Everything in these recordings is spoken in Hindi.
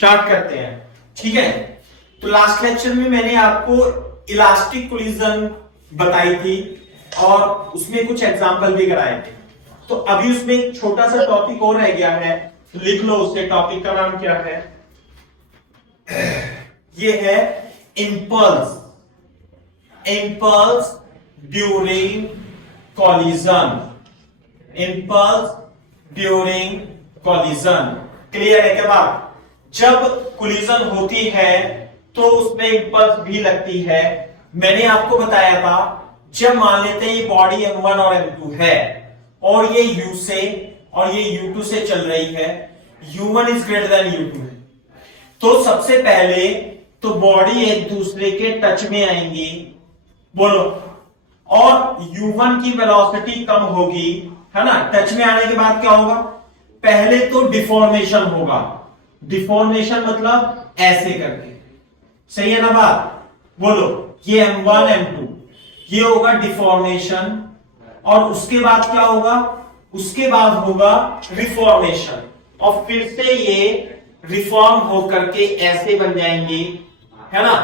स्टार्ट करते हैं। ठीक है, तो लास्ट लेक्चर में मैंने आपको इलास्टिक कोलिजन बताई थी और उसमें कुछ एग्जांपल भी कराए थे। तो अभी उसमें एक छोटा सा टॉपिक और रह गया है, तो लिख लो उससे। टॉपिक का नाम क्या है? ये है impulse. Impulse during collision. Impulse during collision. Clear है क्या बात? जब कोलिजन होती है तो उसमें इंपल्स भी लगती है। मैंने आपको बताया था, जब मान लेते हैं ये बॉडी M1 और M2 है और ये U से और ये U2 से चल रही है, U1 is greater than U2 है, तो सबसे पहले तो बॉडी एक दूसरे के टच में आएंगी, बोलो, और U1 की वेलोसिटी कम होगी, है ना। टच में आने के बाद क्या होगा? पहले तो डिफॉर्मेशन होगा। डिफॉर्मेशन मतलब ऐसे करके, सही है ना बात? बोलो, ये M1 M2 ये होगा डिफॉर्मेशन, और उसके बाद क्या होगा? उसके बाद होगा रिफॉर्मेशन, और फिर से ये रिफॉर्म होकर के ऐसे बन जाएंगे, है ना,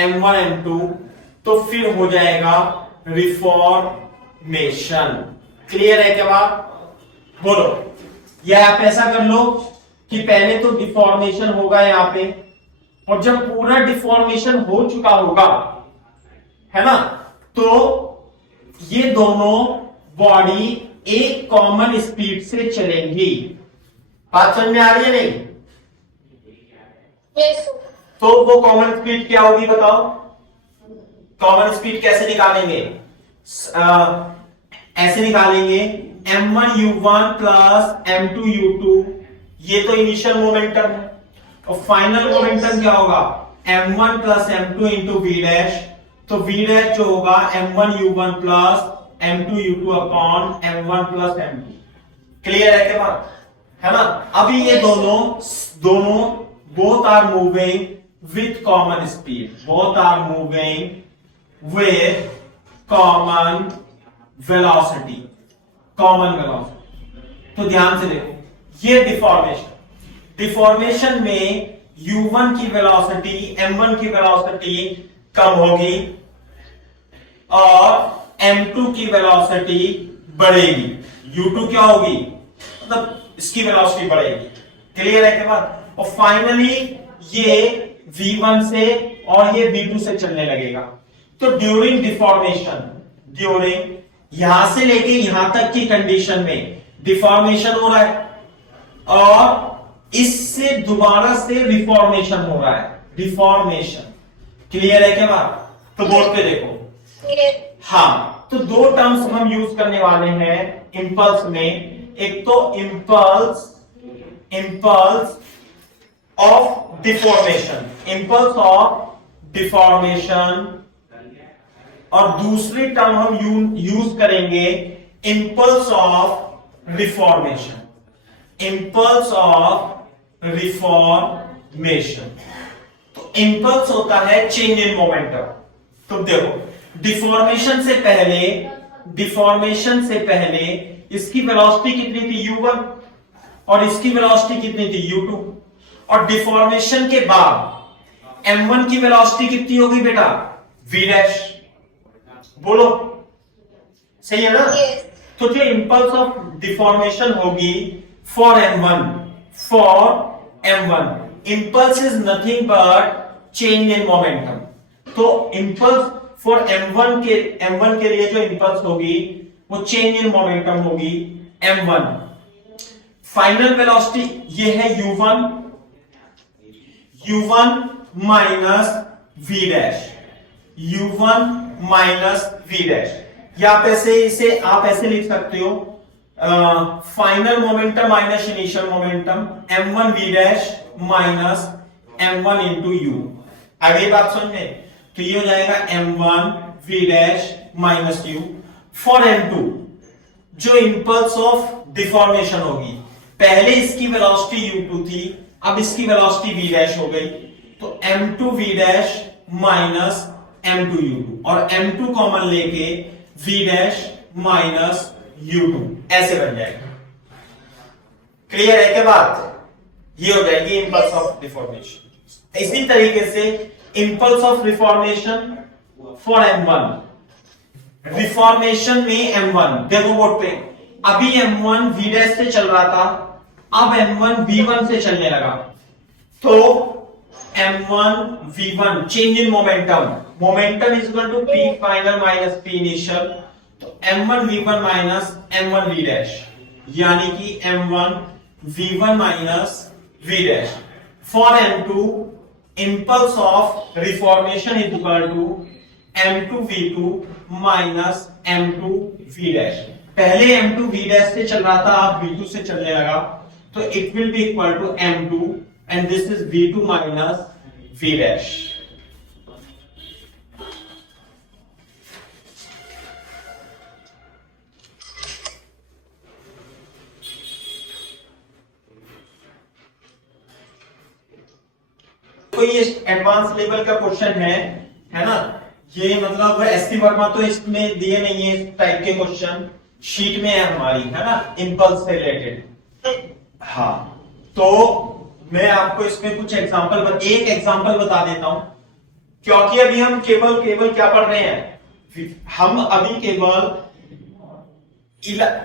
M1 M2, तो फिर हो जाएगा रिफॉर्मेशन। क्लियर है क्या बात? बोलो, या आप ऐसा कर लो कि पहले तो डिफॉर्मेशन होगा यहां पे, और जब पूरा डिफॉर्मेशन हो चुका होगा, है ना, तो ये दोनों बॉडी एक कॉमन स्पीड से चलेंगी। बात समझ में आ रही है नहीं? Yes. तो वो कॉमन स्पीड क्या होगी बताओ? कॉमन स्पीड कैसे निकालेंगे? ऐसे निकालेंगे, M1 U1 plus M2 U2, ये तो इनिशियल मोमेंटम है, और फाइनल मोमेंटम क्या होगा? M1 plus M2 into V dash, तो V डैश जो होगा M1 U1 plus M2 U2 upon M1 plus M2। Clear है क्या बात? है ना। अभी ये दोनों both are moving with common speed, both are moving with common velocity, common velocity. तो ध्यान से देखो, ये डिफॉर्मेशन में U1 की वेलोसिटी M1 की वेलोसिटी कम होगी और M2 की वेलोसिटी बढ़ेगी। U2 क्या होगी? मतलब इसकी वेलोसिटी बढ़ेगी। क्लियर है क्या बात? और फाइनली ये V1 से और ये V2 से चलने लगेगा। तो ड्यूरिंग डिफॉर्मेशन, ड्यूरिंग यहां से लेके यहां तक की कंडीशन में डिफॉर्मेशन हो रहा है, और इससे दोबारा से रिफॉर्मेशन हो रहा है, रिफॉर्मेशन। क्लियर है क्या बात? तो बोर्ड पे देखो। Yes. हाँ, तो दो टर्म्स हम यूज करने वाले हैं इंपल्स में। एक तो impulse of deformation, impulse of deformation, और दूसरी टर्म हम यूज करेंगे impulse of reformation, impulse of reformation. तो इंपल्स होता है चेंज इन मोमेंटम। तो देखो, डिफॉर्मेशन से पहले इसकी वेलोसिटी कितनी थी? U1, और इसकी वेलोसिटी कितनी थी? U2, और डिफॉर्मेशन के बाद M1 की वेलोसिटी कितनी होगी बेटा? V dash. बोलो, सही है ना? Yes. तो जो इंपल्स ऑफ डिफॉर्मेशन होगी for M1, impulse is nothing but change in momentum. तो इंपल्स फॉर M1 के लिए जो इंपल्स होगी वो चेंज इन मोमेंटम होगी M1। फाइनल वेलोसिटी ये है U1 minus V dash, U1 minus V dash, या आप ऐसे लिख सकते हो, final momentum minus initial momentum M1 V dash minus M1 into U। आगे बात समझ में? तो ये हो जाएगा M1 V dash minus U। For M2 जो इंपल्स ऑफ डिफॉर्मेशन होगी, पहले इसकी वेलोसिटी U2 थी, अब इसकी वेलोसिटी V डैश हो गई, तो M2 V dash minus M2 U2, और M2 कॉमन लेके V डैश माइनस U2 ऐसे बन जाएगा। क्लियर है क्या बात? ये हो जाएगी इंपल्स ऑफ डिफॉर्मेशन। इसी तरीके से impulse of reformation for M1, reformation में M1 देखो बोर्ड पे, अभी M1 V' से चल रहा था, अब M1 V1 से चलने लगा, तो M1 V1 change in momentum, momentum is equal to P final minus P initial, तो M1 V1 minus M1 V', यानी कि M1 V1 minus V'। For M2 impulse of reformation is equal to M2 V2 minus M2 V'। पहले M2 V' से चल रहा था, अब V2 से चलने लगा, तो it will be equal to M2 and this is V2 minus V'। तो ये एडवांस लेवल का क्वेश्चन है ना, ये मतलब एसपी वर्मा तो इसमें दिए नहीं है, इस टाइप के क्वेश्चन शीट में है हमारी, है ना, इंपल्स से रिलेटेड। हाँ, तो मैं आपको इसमें कुछ एक एग्जांपल बता देता हूं, क्योंकि अभी हम केवल क्या पढ़ रहे हैं, हम अभी केवल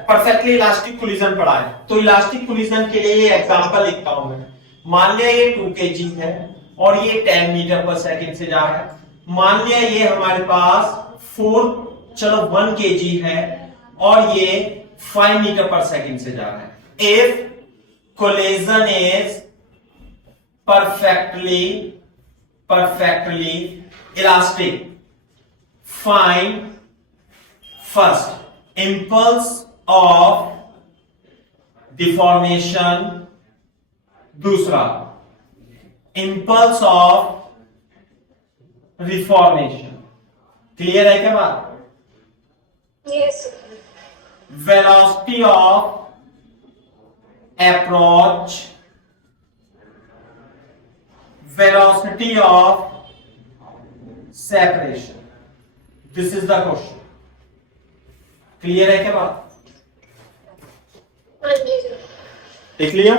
परफेक्टली इलास्टिक कोलिजन पढ़ा है, तो इलास्टिक कोलिजन के लिए ये एग्जांपल लिखता हूं मैं। मान लिया ये 2 kg है और ये 10 मीटर पर सेकंड से जा रहा है, मान लिया ये हमारे पास 1 kg है और ये 5 मीटर पर सेकंड से जा रहा है। If collision is perfectly elastic, find first impulse of deformation, दूसरा impulse of रिफॉर्मेशन। क्लियर है क्या बात? Yes. Velocity of approach, velocity of separation, this is the question. Clear है क्या बात? देख लिया?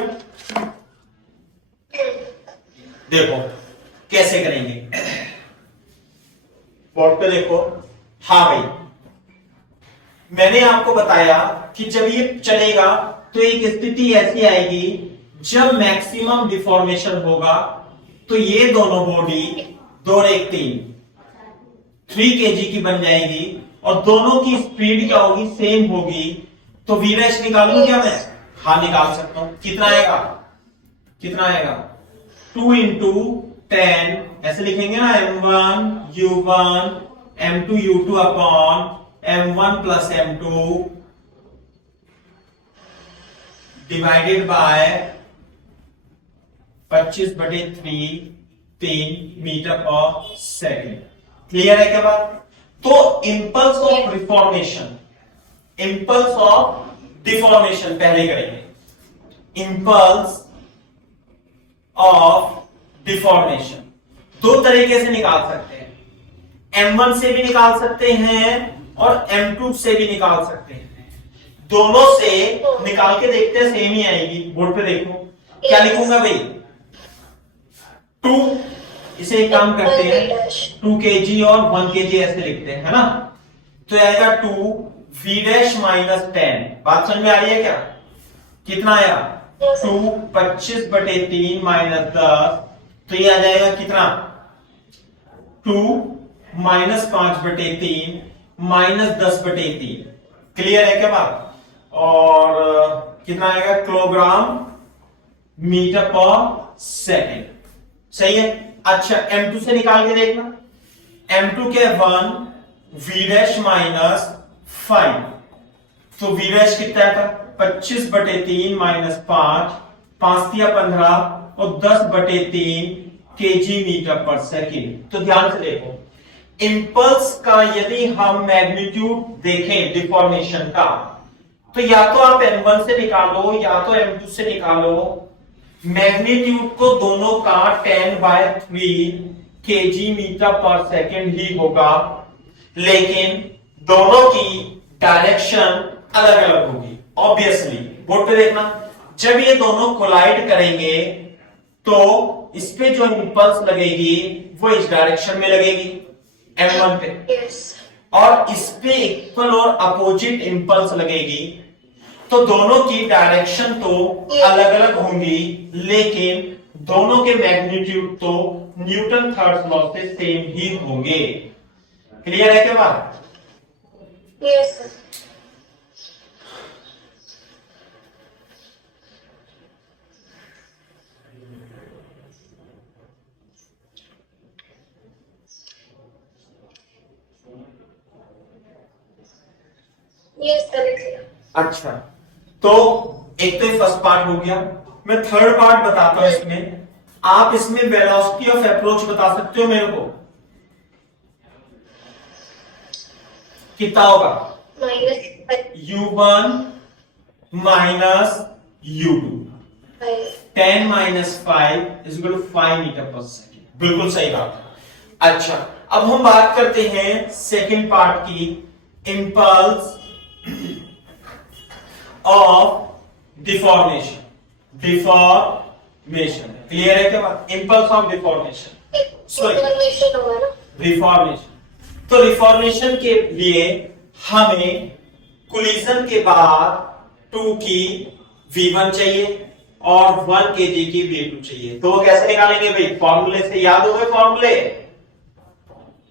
देखो कैसे करेंगे, बोर्ड पे देखो। हाँ भाई, मैंने आपको बताया कि जब ये चलेगा तो एक स्थिति ऐसी आएगी जब मैक्सिमम डिफॉर्मेशन होगा, तो ये दोनों बॉडी 2 और 1 3 kg की बन जाएगी और दोनों की स्पीड क्या होगी, सेम होगी। तो V' निकाल लूं क्या मैं? हाँ निकाल सकता हूं। कितना आएगा 2 into 10, ऐसे लिखेंगे ना, M1 U1 M2 U2 upon M1 plus M2 divided by 25/3 meter पर सेकेंड। क्लियर है क्या बात? तो impulse of reformation, impulse of deformation पहले करेंगे। इंपल्स ऑफ डिफॉर्मेशन 2 तरीके से निकाल सकते हैं, M1 से भी निकाल सकते हैं और M2 से भी निकाल सकते हैं। दोनों से निकाल के देखते हैं, सेम ही आएगी। बोर्ड पे देखो क्या लिखूंगा भाई, 2, इसे एक काम करते हैं 2 kg और 1 kg ऐसे लिखते हैं, है ना। तो आएगा 2 V' माइनस 10। बात समझ में आ रही है क्या? कितना आया? 2 25/3 माइनस 10, तो ये आ जाएगा कितना, 2 माइनस 5/3 माइनस 10/3। क्लियर है क्या बात? और कितना आएगा, किलोग्राम मीटर पर सेकेंड। सही है। अच्छा, M2 से निकाल के देखना, M2 के 1 V' माइनस 5, तो V' कितना था, 25/3 माइनस 5, 5 दिया 15 और 10/3 kg मीटर पर सेकेंड। तो ध्यान से देखो, इंपल्स का यदि हम मैग्नीट्यूड देखें डिफॉर्मेशन का, तो या तो आप M1 से निकालो या तो M2 से निकालो, मैग्नीट्यूड को दोनों का 10/3 kg मीटर पर सेकेंड ही होगा, लेकिन दोनों की डायरेक्शन अलग अलग होगी ऑब्वियसली। बोर्ड पे देखना, जब ये दोनों कोलाइड करेंगे तो इस पे जो इंपल्स लगेगी वो इस डायरेक्शन में लगेगी m1 पे, Yes. और इस पे इक्वल और अपोजिट इंपल्स लगेगी। तो दोनों की डायरेक्शन तो अलग अलग होंगी, लेकिन दोनों के मैग्नीट्यूड तो न्यूटन थर्ड लॉ से सेम ही होंगे। क्लियर है क्या बात? Yes, sir. Yes, sir. लिख लिया। अच्छा, तो एक तो ये फर्स्ट पार्ट हो गया। मैं थर्ड पार्ट बताता हूं इसमें। आप इसमें वेलोसिटी ऑफ अप्रोच बता सकते हो मेरे को? कितना होगा? -5 u1 minus u2, 10 minus 5 is equal to 5 meter पर सेकेंड। बिल्कुल सही बात है। अच्छा, अब हम बात करते हैं सेकंड पार्ट की, impulse of deformation. Deformation clear है क्या बात? Impulse of deformation, sorry information होगा ना। रिफॉर्मेशन। तो रिफॉर्मेशन के लिए हमें कोलिजन के बाद 2 की v1 चाहिए और 1 kg की v2 चाहिए। तो वो कैसे निकालेंगे भाई? फॉर्मूले से याद हो गए फॉर्मूले?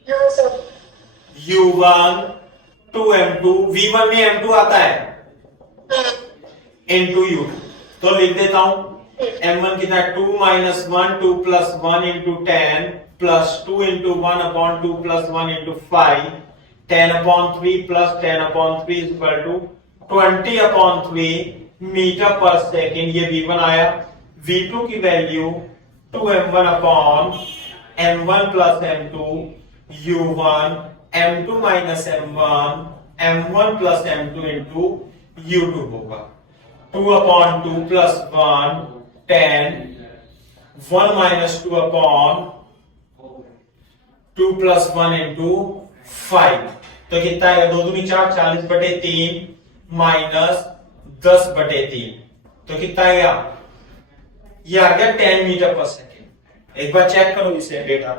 हाँ सर। u1 2m2, v1 में m2 आता है, into u2। तो लिख देता हूं m1 कितना? 2 minus 1, 2 plus 1 into 10 plus 2 into 1 upon 2 plus 1 into 5, 10 upon 3 plus 10 upon 3 is equal to 20 अपॉन 3 मीटर पर सेकेंड। ये v1 आया। v2 की value 2m1 upon m1 plus m2 u1 m2 minus m1 m1 plus m2 into u2 होगा। 2 upon 2 plus 1 10, 1 minus 2 upon 2 plus 1 into 5। तो कितना है? 2 दूनी 4, 40/3 माइनस 10/3। तो कितना आएगा? ये आ गया 10 मीटर पर सेकेंड। एक बार चेक करो इसे डेटा।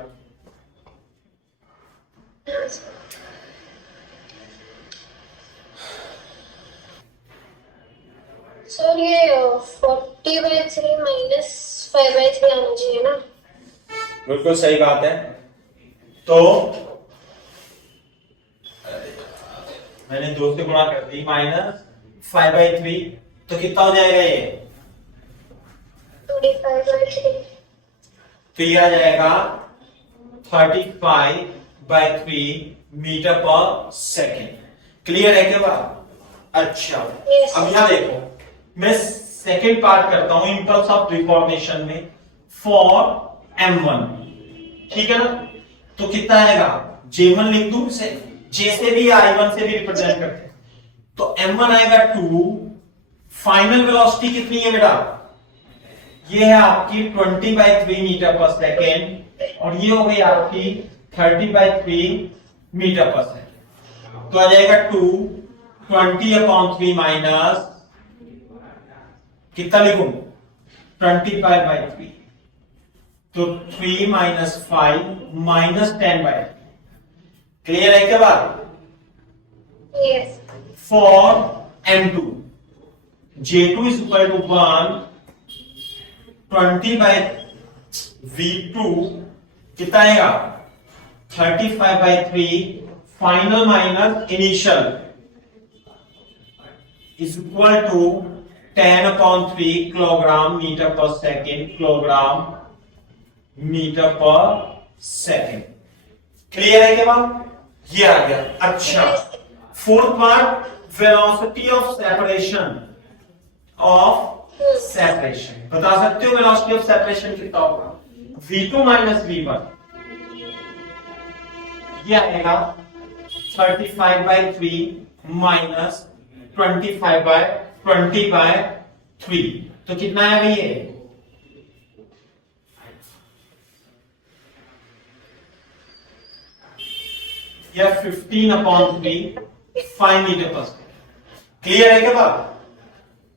सर ये 40/3 माइनस 5/3 आना चाहिए ना। बिल्कुल सही बात है। तो मैंने 2 से गुणा कर दी, माइनस 5/3। तो कितना हो जाएगा ये? 35/3। तो ये आ जाएगा 35/3 मीटर पर सेकेंड। क्लियर है क्या बात? अच्छा, Yes. अब यहां देखो, मैं सेकेंड पार्ट करता हूं इंपल्स ऑफ रिफॉर्मेशन में फॉर m1। ठीक है ना? तो कितना आएगा? j1 लिख दूं इसे, j से भी i1 से भी रिप्रेजेंट करते हैं। तो m1 आएगा 2। फाइनल वेलोसिटी कितनी है बेटा? ये है आपकी 20/3 मीटर पर सेकेंड, और ये हो गई आपकी 30/3 मीटर पर सेकेंड। तो आ जाएगा 2 20/3 माइनस कितना लिखूं? 25/3। तो 3 माइनस 5 माइनस 10/3। क्लियर है क्या बात? Yes. For m2 j2 is equal to 1 20/v2 कितना आएगा? 35/3 final minus initial is equal to 10/3 kilogram meter पर सेकेंड। किलोग्राम मीटर पर सेकेंड। क्लियर है क्या बात? ये आ गया। अच्छा, fourth part, velocity of separation of separation. बता सकते हो वेलोसिटी ऑफ सेपरेशन कितना होगा? v2 minus v1। ये आएगा 35/3 माइनस 20/3। तो कितना है ये? या 15/3 5 मीटर पर सेकेंड। क्लियर है क्या बात?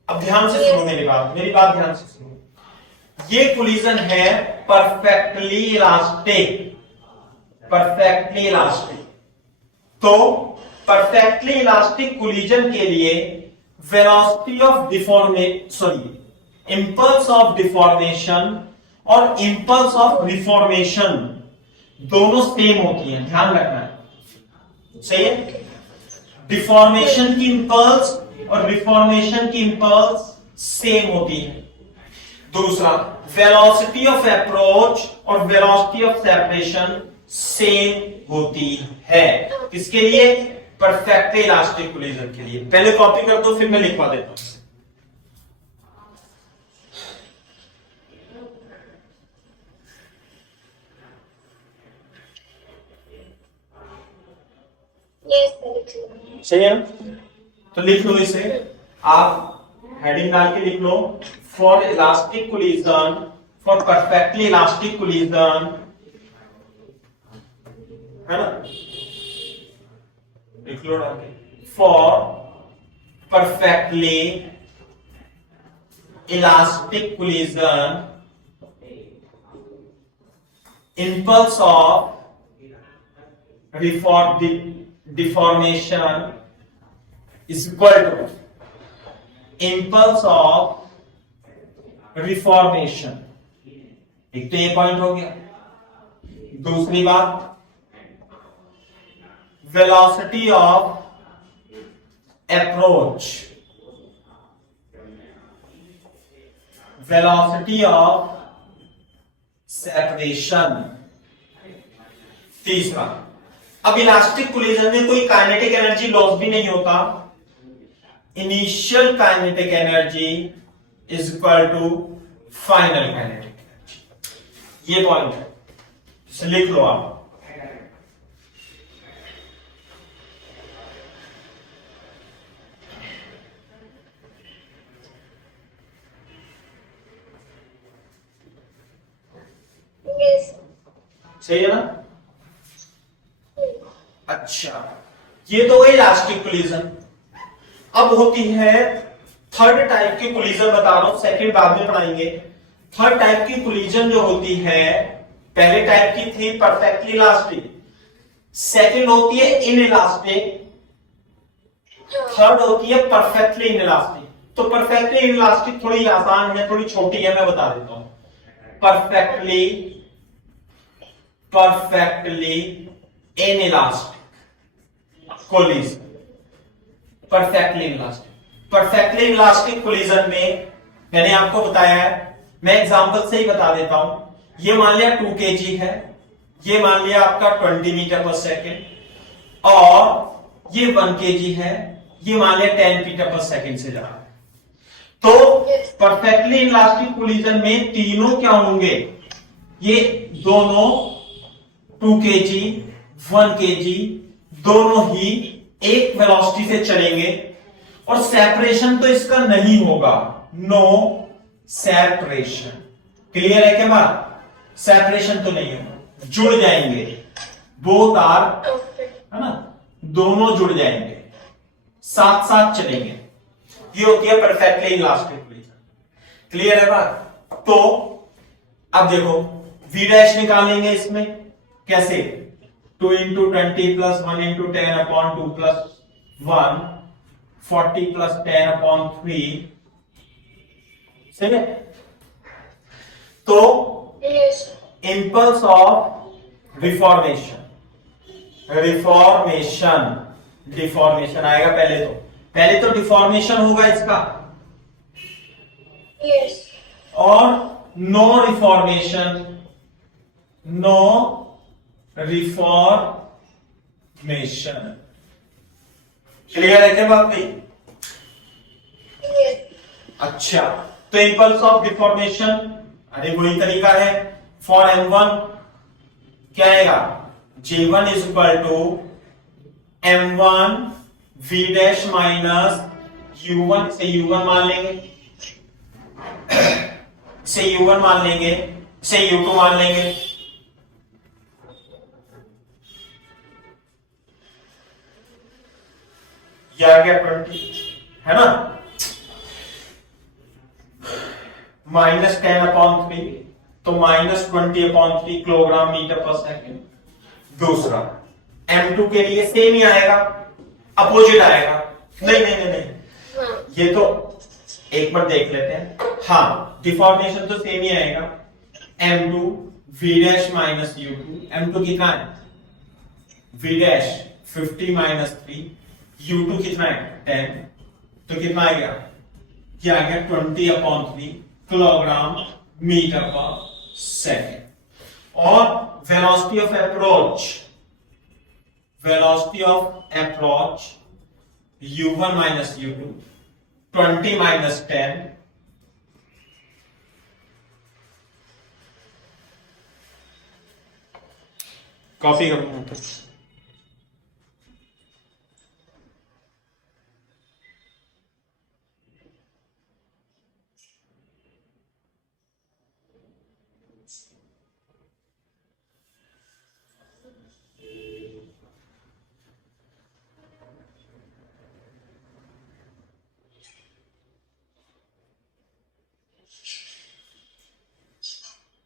अब ध्यान से सुनो मेरी बात ध्यान से सुनो। ये कोलिजन है परफेक्टली इलास्टिक, परफेक्टली इलास्टिक। तो परफेक्टली इलास्टिक कोलिजन के लिए velocity of impulse of deformation और इंपल्स ऑफ रिफॉर्मेशन दोनों सेम होती है, ध्यान रखना है, सही है। डिफॉर्मेशन की इंपल्स और रिफॉर्मेशन की इंपल्स सेम होती है। दूसरा, वेलोसिटी ऑफ अप्रोच और वेलोसिटी ऑफ सेपरेशन सेम होती है। किसके लिए? परफेक्ट इलास्टिक कोलिजन के लिए। पहले कॉपी कर दो, फिर मैं लिखवा देता हूं। सही है, तो लिख लो इसे, आप हेडिंग डाल के लिख लो, for elastic collision, for perfectly elastic collision, है ना, लिख लो डाल के, for perfectly elastic collision impulse of deformation is equal to impulse of reformation। एक तो ये पॉइंट हो गया। दूसरी बात, velocity of approach, velocity of separation. तीसरा, अब इलास्टिक कोलिजन में कोई काइनेटिक एनर्जी लॉस भी नहीं होता। Initial kinetic energy is equal to final kinetic energy. ये पॉइंट है, इसे लिख लो आप। सही है ना? अच्छा, ये तो वही इलास्टिक कोलिजन। अब होती है थर्ड टाइप की कोलिजन, बता रहा हूं, सेकंड बाद में पढ़ाएंगे। थर्ड टाइप की कोलिजन जो होती है, पहले टाइप की थी परफेक्टली इलास्टिक, सेकंड होती है इनइलास्टिक, थर्ड होती है परफेक्टली इनइलास्टिक। तो परफेक्टली इनइलास्टिक थोड़ी आसान है, थोड़ी छोटी है, मैं बता देता हूं। Perfectly inelastic collision, perfectly inelastic. Perfectly inelastic collision में मैंने आपको बताया है, मैं एग्जांपल से ही बता देता हूं। ये मान लिया 2 kg है, ये मान लिया आपका 20 मीटर पर सेकेंड, और ये 1 kg है, ये मान लिया 10 मीटर पर सेकेंड से जा रहा है। तो परफेक्टली इनइलास्टिक कोलिजन में तीनों क्या होंगे? ये दोनों 2 kg 1 kg दोनों ही एक वेलोसिटी से चलेंगे, और सेपरेशन तो इसका नहीं होगा, नो सेपरेशन। क्लियर है क्या बात? सेपरेशन तो नहीं होगा, जुड़ जाएंगे, बोथ आर, है ना, दोनों जुड़ जाएंगे, साथ साथ चलेंगे। ये होती है परफेक्टली इलास्टिक कोलिजन। क्लियर है बात? तो अब देखो, v डैश निकालेंगे इसमें कैसे? 2 × 20 + 1 × 10/2 + 1 40 + 10/3। सही है? तो इंपल्स ऑफ रिफॉर्मेशन, डिफॉर्मेशन आएगा पहले तो डिफॉर्मेशन होगा इसका, और नो रिफॉर्मेशन, क्लियर है क्या बात नहीं? अच्छा, तो इंपल्स ऑफ डिफॉर्मेशन, अरे वही तरीका है। फॉर m1 क्या आएगा? j1 = m1 v dash minus u1, से u1 मान लेंगे, से u1 मान लेंगे, से u2 मान लेंगे। ये आ गया 20, है ना। -10/3 तो -20/3 किलोग्राम मीटर पर सेकेंड। दूसरा m2 के लिए सेम ही आएगा, अपोजिट आएगा। नहीं, हाँ ये तो एक बार देख लेते हैं। हाँ, डिफॉर्मेशन तो सेम ही आएगा। m2 v dash minus u2, m2 कितना है v डैश 50 माइनस 3, u2 कितना है 10, तो कितना आएगा, क्या आ गया 20/3 किलोग्राम मीटर पर सेकेंड। और velocity of approach u1 minus u2 20 minus 10 copy करूंगा तो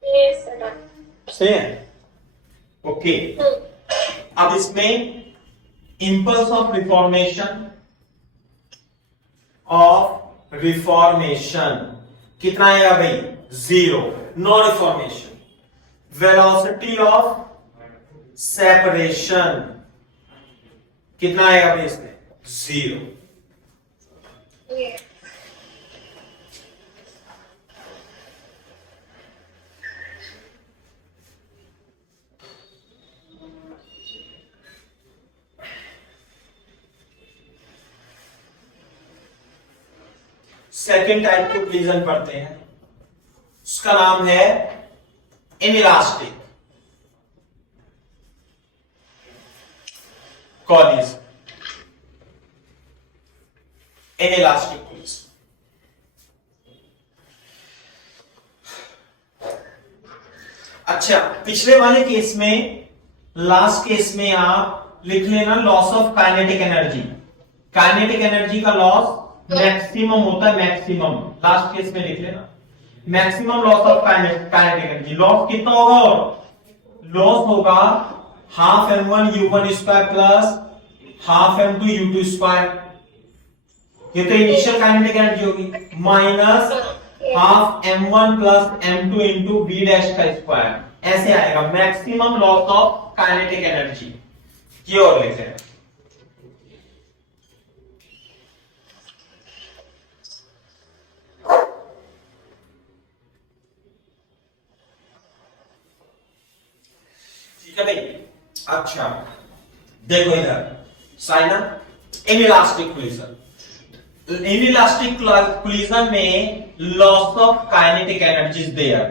ये सर सही है। ओके, अब इसमें इंपल्स ऑफ रिफॉर्मेशन कितना आएगा भाई, 0, no reformation. Velocity of separation कितना आएगा भाई इसमें, 0। ये सेकेंड टाइप के कोलिजन पढ़ते हैं, उसका नाम है इनइलास्टिक कोलिजन। इनइलास्टिक कोलिजन, अच्छा पिछले वाले केस में, लास्ट केस में आप लिख लेना loss of kinetic energy. Kinetic energy का लॉस मैक्सिमम होता है, मैक्सिमम लास्ट केस में लिख लेना, maximum loss of kinetic energy. Loss कितना होगा, और लॉस होगा half m1 u1 square plus half m2 u2 square. ये तो इनिशियल काइनेटिक एनर्जी होगी, minus half m1 plus m2 into b dash का स्क्वायर, ऐसे आएगा maximum loss of kinetic energy. ये और लिखते हैं, ठीक है भाई। अच्छा देखो इधर Saina, inelastic collision. Inelastic collision में loss of kinetic energy is there,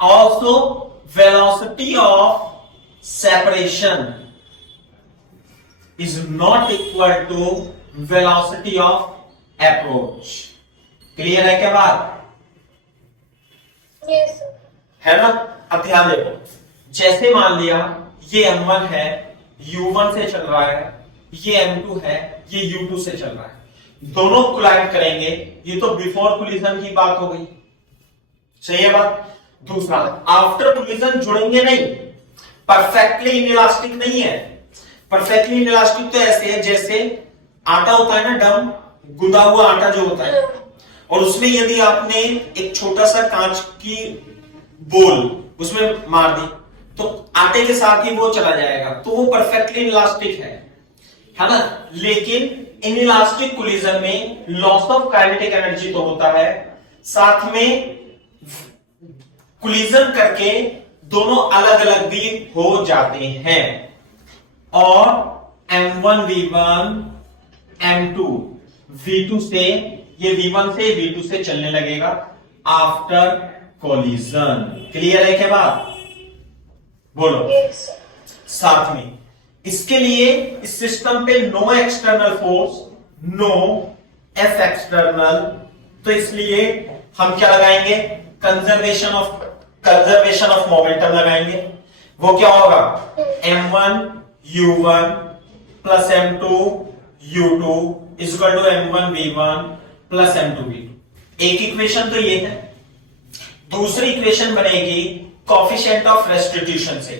also velocity of separation is not equal to velocity of approach। Clear है क्या बात, ये सर है ना। अब ध्यान देखो, जैसे मान लिया ये m1 है, u1 से चल रहा है, ये m2 है, ये u2 से चल रहा है, दोनों कोलाइड करेंगे। ये तो बिफोर कोलिजन की बात हो गई, सही है बात। दूसरा, आफ्टर कोलिजन जुड़ेंगे नहीं, परफेक्टली इनइलास्टिक नहीं है। परफेक्टली इनइलास्टिक तो ऐसे है जैसे आटा होता है ना, डम गुदा हुआ आटा जो होता है, और उसमें यदि आपने एक छोटा सा कांच की बोल उसमें मार दी तो आटे के साथ ही वो चला जाएगा, तो वो परफेक्टली इनइलास्टिक है ना। लेकिन इनइलास्टिक कोलिजन में लॉस ऑफ काइनेटिक एनर्जी तो होता है, साथ में कोलिजन करके दोनों अलग अलग भी हो जाते हैं। और m1 v1 m2 v2 से, ये v1 से v2 से चलने लगेगा आफ्टर कोलिजन। क्लियर है क्या बात, बोलो। ये सर साथ में इसके लिए इस सिस्टम पे no external force, no F external, तो इसलिए हम क्या लगाएंगे, कंजर्वेशन ऑफ मोमेंटम लगाएंगे। वो क्या होगा, m1 u1 plus m2 u2 equal to m1 v1 plus m2 v2। एक इक्वेशन तो ये है, दूसरी इक्वेशन बनेगी कॉफिशिएंट ऑफ रेस्टिट्यूशन से।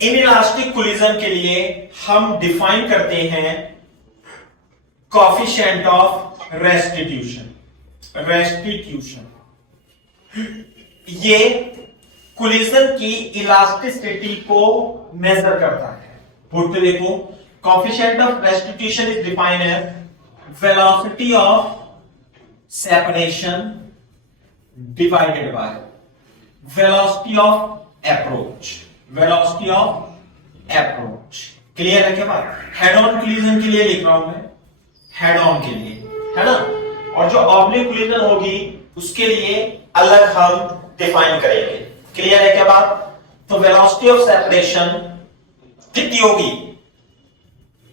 इन इलास्टिक कोलिजन के लिए हम डिफाइन करते हैं कॉफिशिएंट ऑफ रेस्टिट्यूशन। ये कोलिजन की इलास्टिसिटी को मेजर करता है। बोर्ड पे देखो, coefficient of restitution is defined as velocity of separation divided by velocity of approach। Clear है क्या बात? हेड ऑन कोलिजन के लिए लिख रहा हूं मैं, हेड ऑन के लिए, है ना। और जो ऑब्लिक कोलिजन होगी उसके लिए अलग हम डिफाइन करेंगे। क्लियर है क्या बात? तो वेलोसिटी ऑफ सेपरेशन कितनी होगी?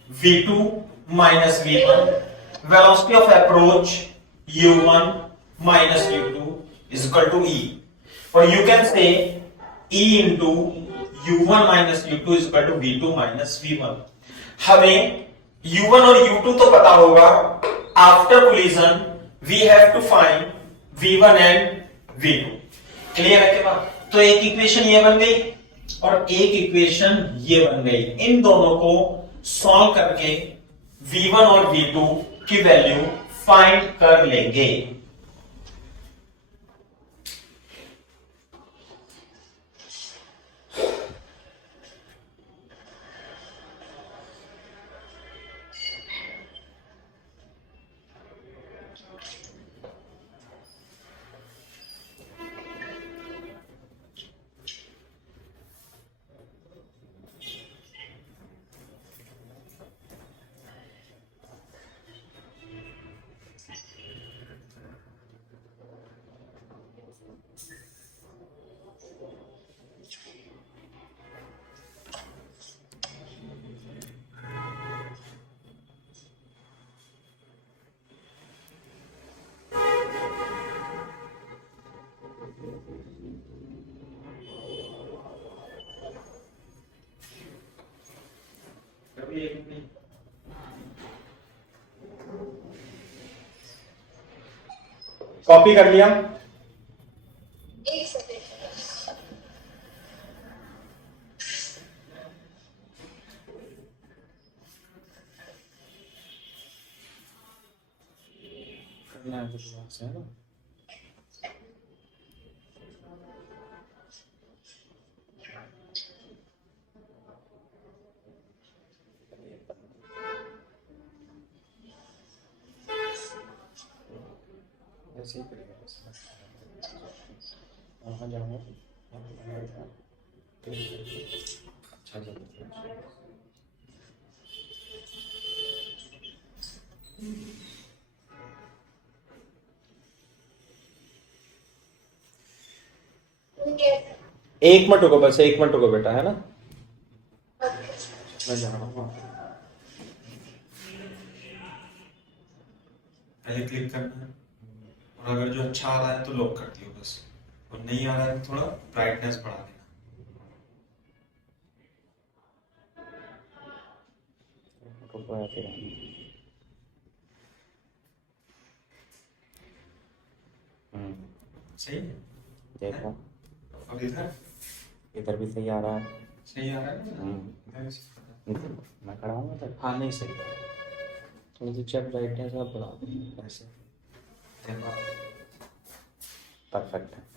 v2 minus v1। Velocity of approach u1 minus u2 is equal to E, or you can say E into U1 minus U2 is equal to V2 minus V1। हमें U1 और U2 तो पता होगा, after collision we have to find V1 and V2। Clear है क्या? तो एक इक्वेशन ये बन गई और एक इक्वेशन ये बन गई। इन दोनों को सॉल्व करके V1 और V2 की वैल्यू फाइंड कर लेंगे। कॉपी कर लिया? एक सेकेंड। करना है कुछ बात से, है ना। ऐसे ही करेगा बस। वहाँ जाऊँगा अच्छा एक मिनट रुको, बस एक मिनट रुको बेटा, है ना। मैं जा रहा हूँ। पहले क्लिक करना है और अगर जो अच्छा आ रहा है तो लॉक कर दियो बस, और नहीं आ रहा है तो थोड़ा ब्राइटनेस बढ़ा देना। सही है, देखो अब इधर इधर भी सही आ रहा है। सही आ रहा है ना? इधर भी सही। मैं खड़ा हूँ तो हाँ नहीं सही है। थोड़ी सी चेक ब्राइटनेस आप बढ़ा दो ऐसे, परफेक्ट है।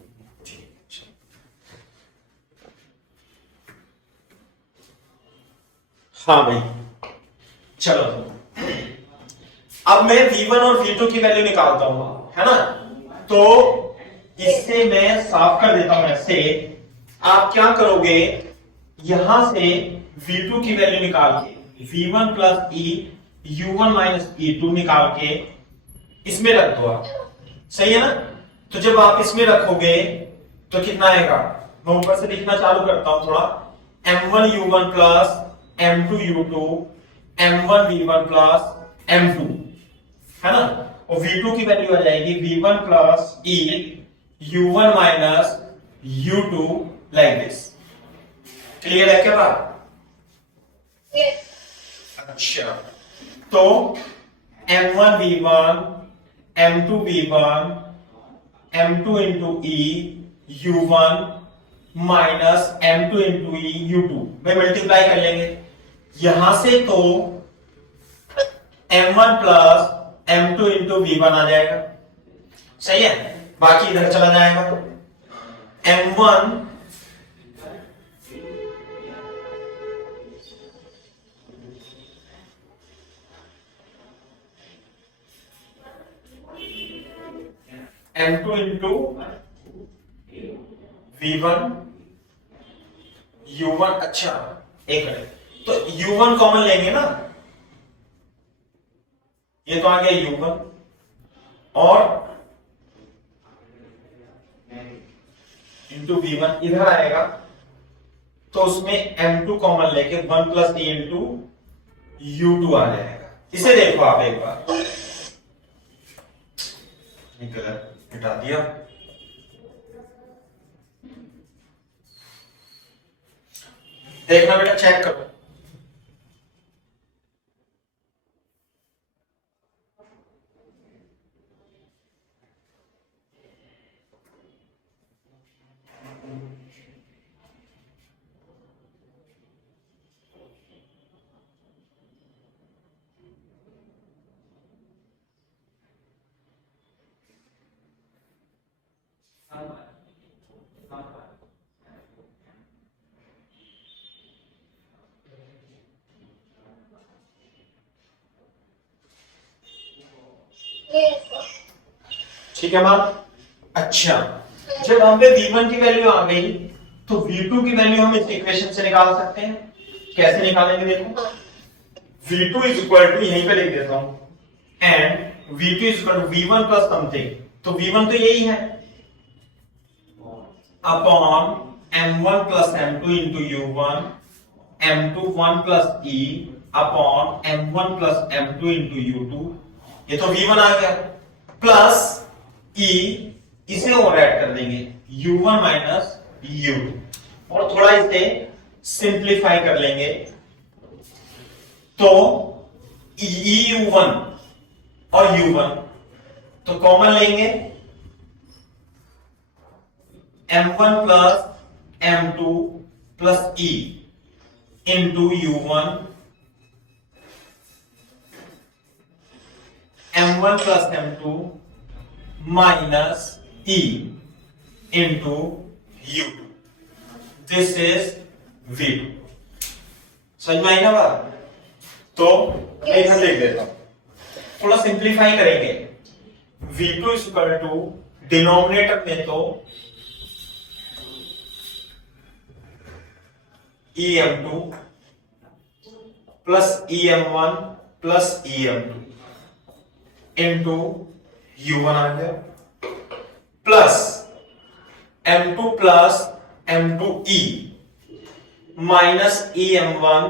हाँ भाई चलो, अब मैं V1 और V2 की वैल्यू निकालता हूं, है ना। तो इससे मैं साफ कर देता हूं ऐसे। आप क्या करोगे, यहां से V2 की वैल्यू निकाल के V1 plus E U1 minus E2 निकाल के इसमें रख दो आप, सही है ना। तो जब आप इसमें रखोगे तो कितना आएगा, मैं ऊपर से लिखना चालू करता हूं थोड़ा। M1 U1 plus M2 U2 M1 V1 plus M2, है ना। और V2 की वैल्यू आ जाएगी V1 plus E U1 minus U2 like this. Clear है क्या बात? अच्छा, तो M1 V1 M2 V1 m2 into e u1 minus m2 into e u2 में मल्टीप्लाई कर लेंगे। यहां से तो m1 plus m2 into v1 आ जाएगा, सही है। बाकी इधर चला जाएगा m1 m2 into v1 u1। अच्छा एक मिनट, तो u1 कॉमन लेंगे ना, ये तो आ गया u1 और इंटू v1 इधर आएगा, तो उसमें m2 कॉमन लेके 1 प्लस e इंटू u2 आ जाएगा। इसे देखो आप एक बार, हटा दिया। देखना बेटा, चेक करो। ठीक है मैम। अच्छा, जब हम पे v1 की वैल्यू आ गई तो v2 की वैल्यू हम इस इक्वेशन से निकाल सकते हैं। कैसे निकालेंगे देखो, v2 इज इक्वल टू, यहीं पे लिख देता हूं, and v2 is equal to v1 plus something, तो v1 तो यही है, upon m1 plus m2 into u1 m2 1 plus e upon m1 plus m2 into u2, ये तो v1 आ गया, प्लस e, इसे और ऐड कर देंगे u1 माइनस u2, और थोड़ा इसे सिंप्लीफाई कर लेंगे, तो u1 और u1 तो कॉमन लेंगे, m1 plus m2 plus e into u1 m1 plus m2 minus e into u2, this is v2। समझ में आई ना बात? तो एक हम लिख देता हूं, थोड़ा सिंप्लीफाई करेंगे, v2 is equal to denominator में तो em2 plus em1 plus em2 into u1 आ गया, plus m2 plus m2e minus em1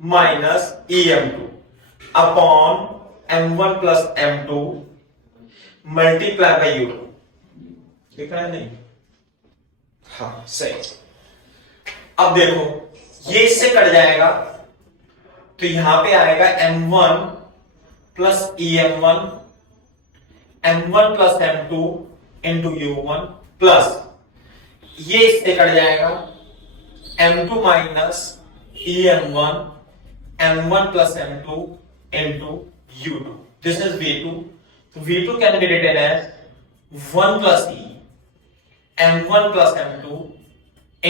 minus em2 upon m1 plus m2 multiply by u2। दिख रहा है नहीं? हाँ सही। अब देखो, ये इससे कट जाएगा, तो यहां पे आएगा m1 plus em1 m1 plus m2 into u1 plus ये इससे कट जाएगा m2 minus em1 m1 plus m2 into u2, this is v2। तो v2 can be written as 1 plus e m1 plus m2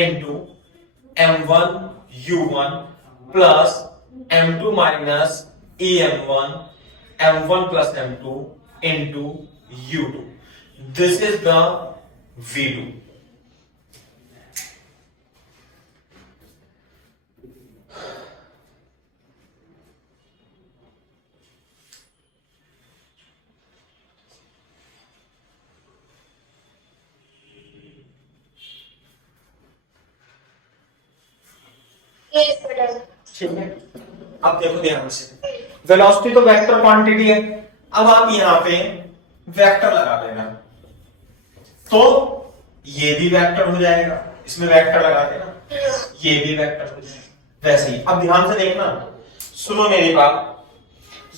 into m1 u1 plus m2 minus em1 m1 plus m2 into u2, this is the v2। ठीक है, अब देखो ध्यान से, वेलोसिटी तो वेक्टर क्वांटिटी है, अब आप यहां पे वेक्टर लगा देना, तो ये भी वेक्टर हो जाएगा, इसमें वेक्टर लगा देना, ये भी वेक्टर हो जाएगा, वैसे ही। अब ध्यान से देखना, सुनो मेरी बात,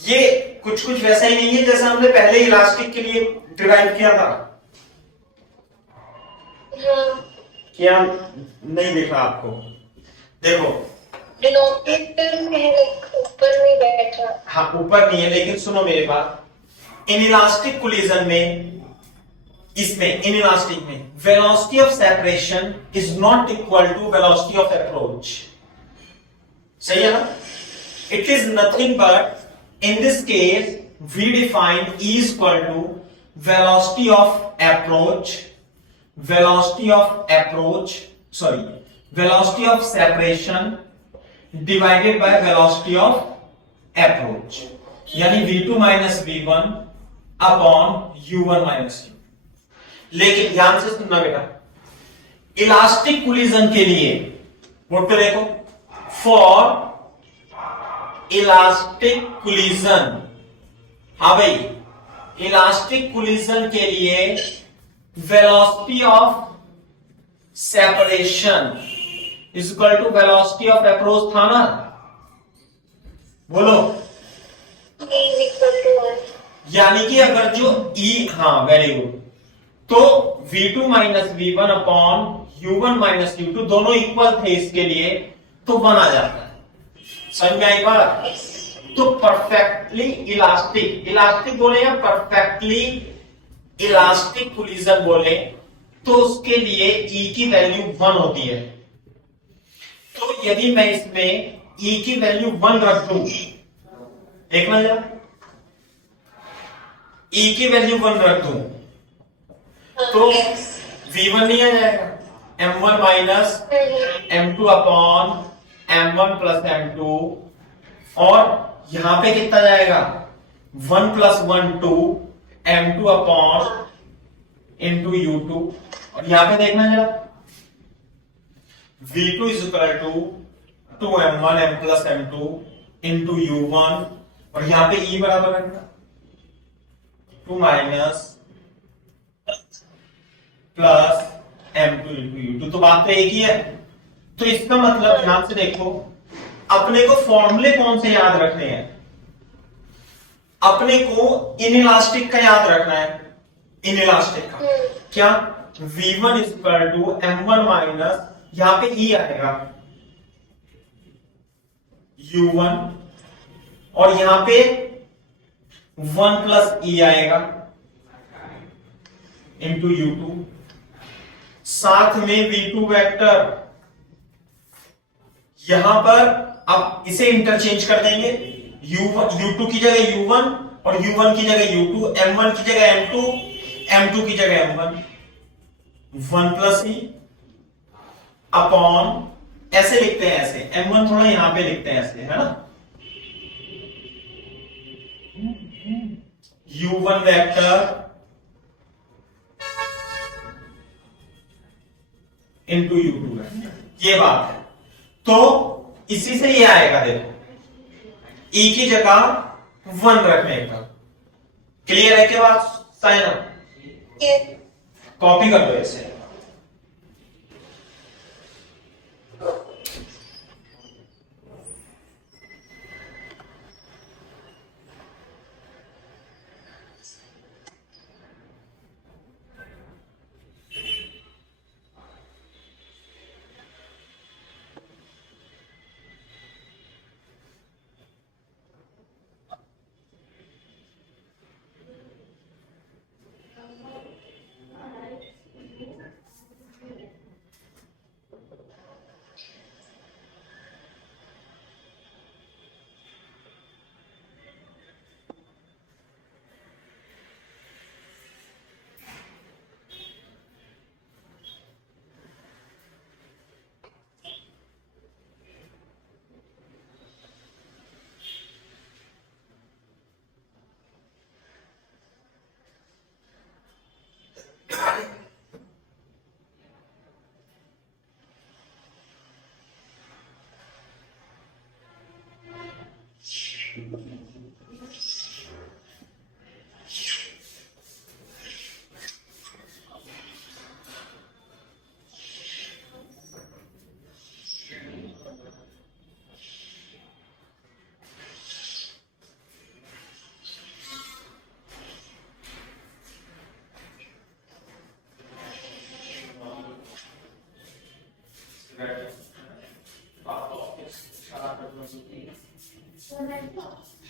ये कुछ कुछ वैसा ही नहीं है जैसा हमने पहले इलास्टिक के लिए डिराइव किया था। हाँ, क्या नहीं दिख रहा आपको? देखो, डिनोमिनेटर में है, like, ऊपर नहीं बैठ रहा। हाँ ऊपर नहीं है, लेकिन सुनो मेरी बात। इनइलास्टिक कोलिजन में, इसमें इनइलास्टिक में velocity of separation is not equal to velocity of approach. सही है ना? It is nothing but in this case we define E is equal to velocity of approach, velocity of approach, sorry, velocity of separation divided by velocity of approach, यानी v2 minus v1 upon u1 minus u। लेकिन ध्यान से सुनना बेटा, इलास्टिक कोलिजन के लिए बोर्ड पे देखो, फॉर इलास्टिक कोलिजन, हाँ भाई, इलास्टिक कोलिजन के लिए velocity of separation is equal to velocity of approach था ना? बोलो। E is equal to 1। यानी कि अगर जो E, हाँ वेरी गुड, तो v2 minus v1 upon u1 minus u2 दोनों इक्वल थे इसके लिए, तो 1 आ जाता है। समझ में आई बात? तो परफेक्टली इलास्टिक, इलास्टिक बोले या परफेक्टली इलास्टिक कोलिजन बोले, तो उसके लिए E की वैल्यू 1 होती है। तो यदि मैं इसमें E की वैल्यू 1 रख दूं, एक मिनट, E की वैल्यू 1 रख दूं, तो v1 नहीं आ जाएगा, m1 minus m2 upon m1 plus m2, और यहां पे कितना जाएगा, 1 plus 1 2 m2 upon into u2, और यहां पे देखना जरा, v2 is equal to 2m1 m plus m2 into u1, और यहां पे E बराबर रखना 2 minus plus m2 into u2। तो बात तो एक ही है। तो इसका मतलब ध्यान से देखो, अपने को फॉर्मूले कौन से याद रखने हैं? अपने को इनइलास्टिक का याद रखना है, इनइलास्टिक का क्या, v1 is equal to m1 minus, यहां पे E आएगा u1, और यहां पे 1 प्लस E आएगा इंटू u2, साथ में v2 वेक्टर, यहां पर अब इसे इंटरचेंज कर देंगे, u2 की जगह u1 और u1 की जगह u2, m1 की जगह m2, m2 की जगह m1, 1 प्लस E अपॉन, ऐसे लिखते हैं, ऐसे m1 थोड़ा यहां पे लिखते हैं ऐसे, है ना, u1 vector into u2 vector, ये बात है। तो इसी से ये आएगा, देखो E की जगह 1 रखने का, क्लियर है? के बाद साइन कॉपी कर दो इसे।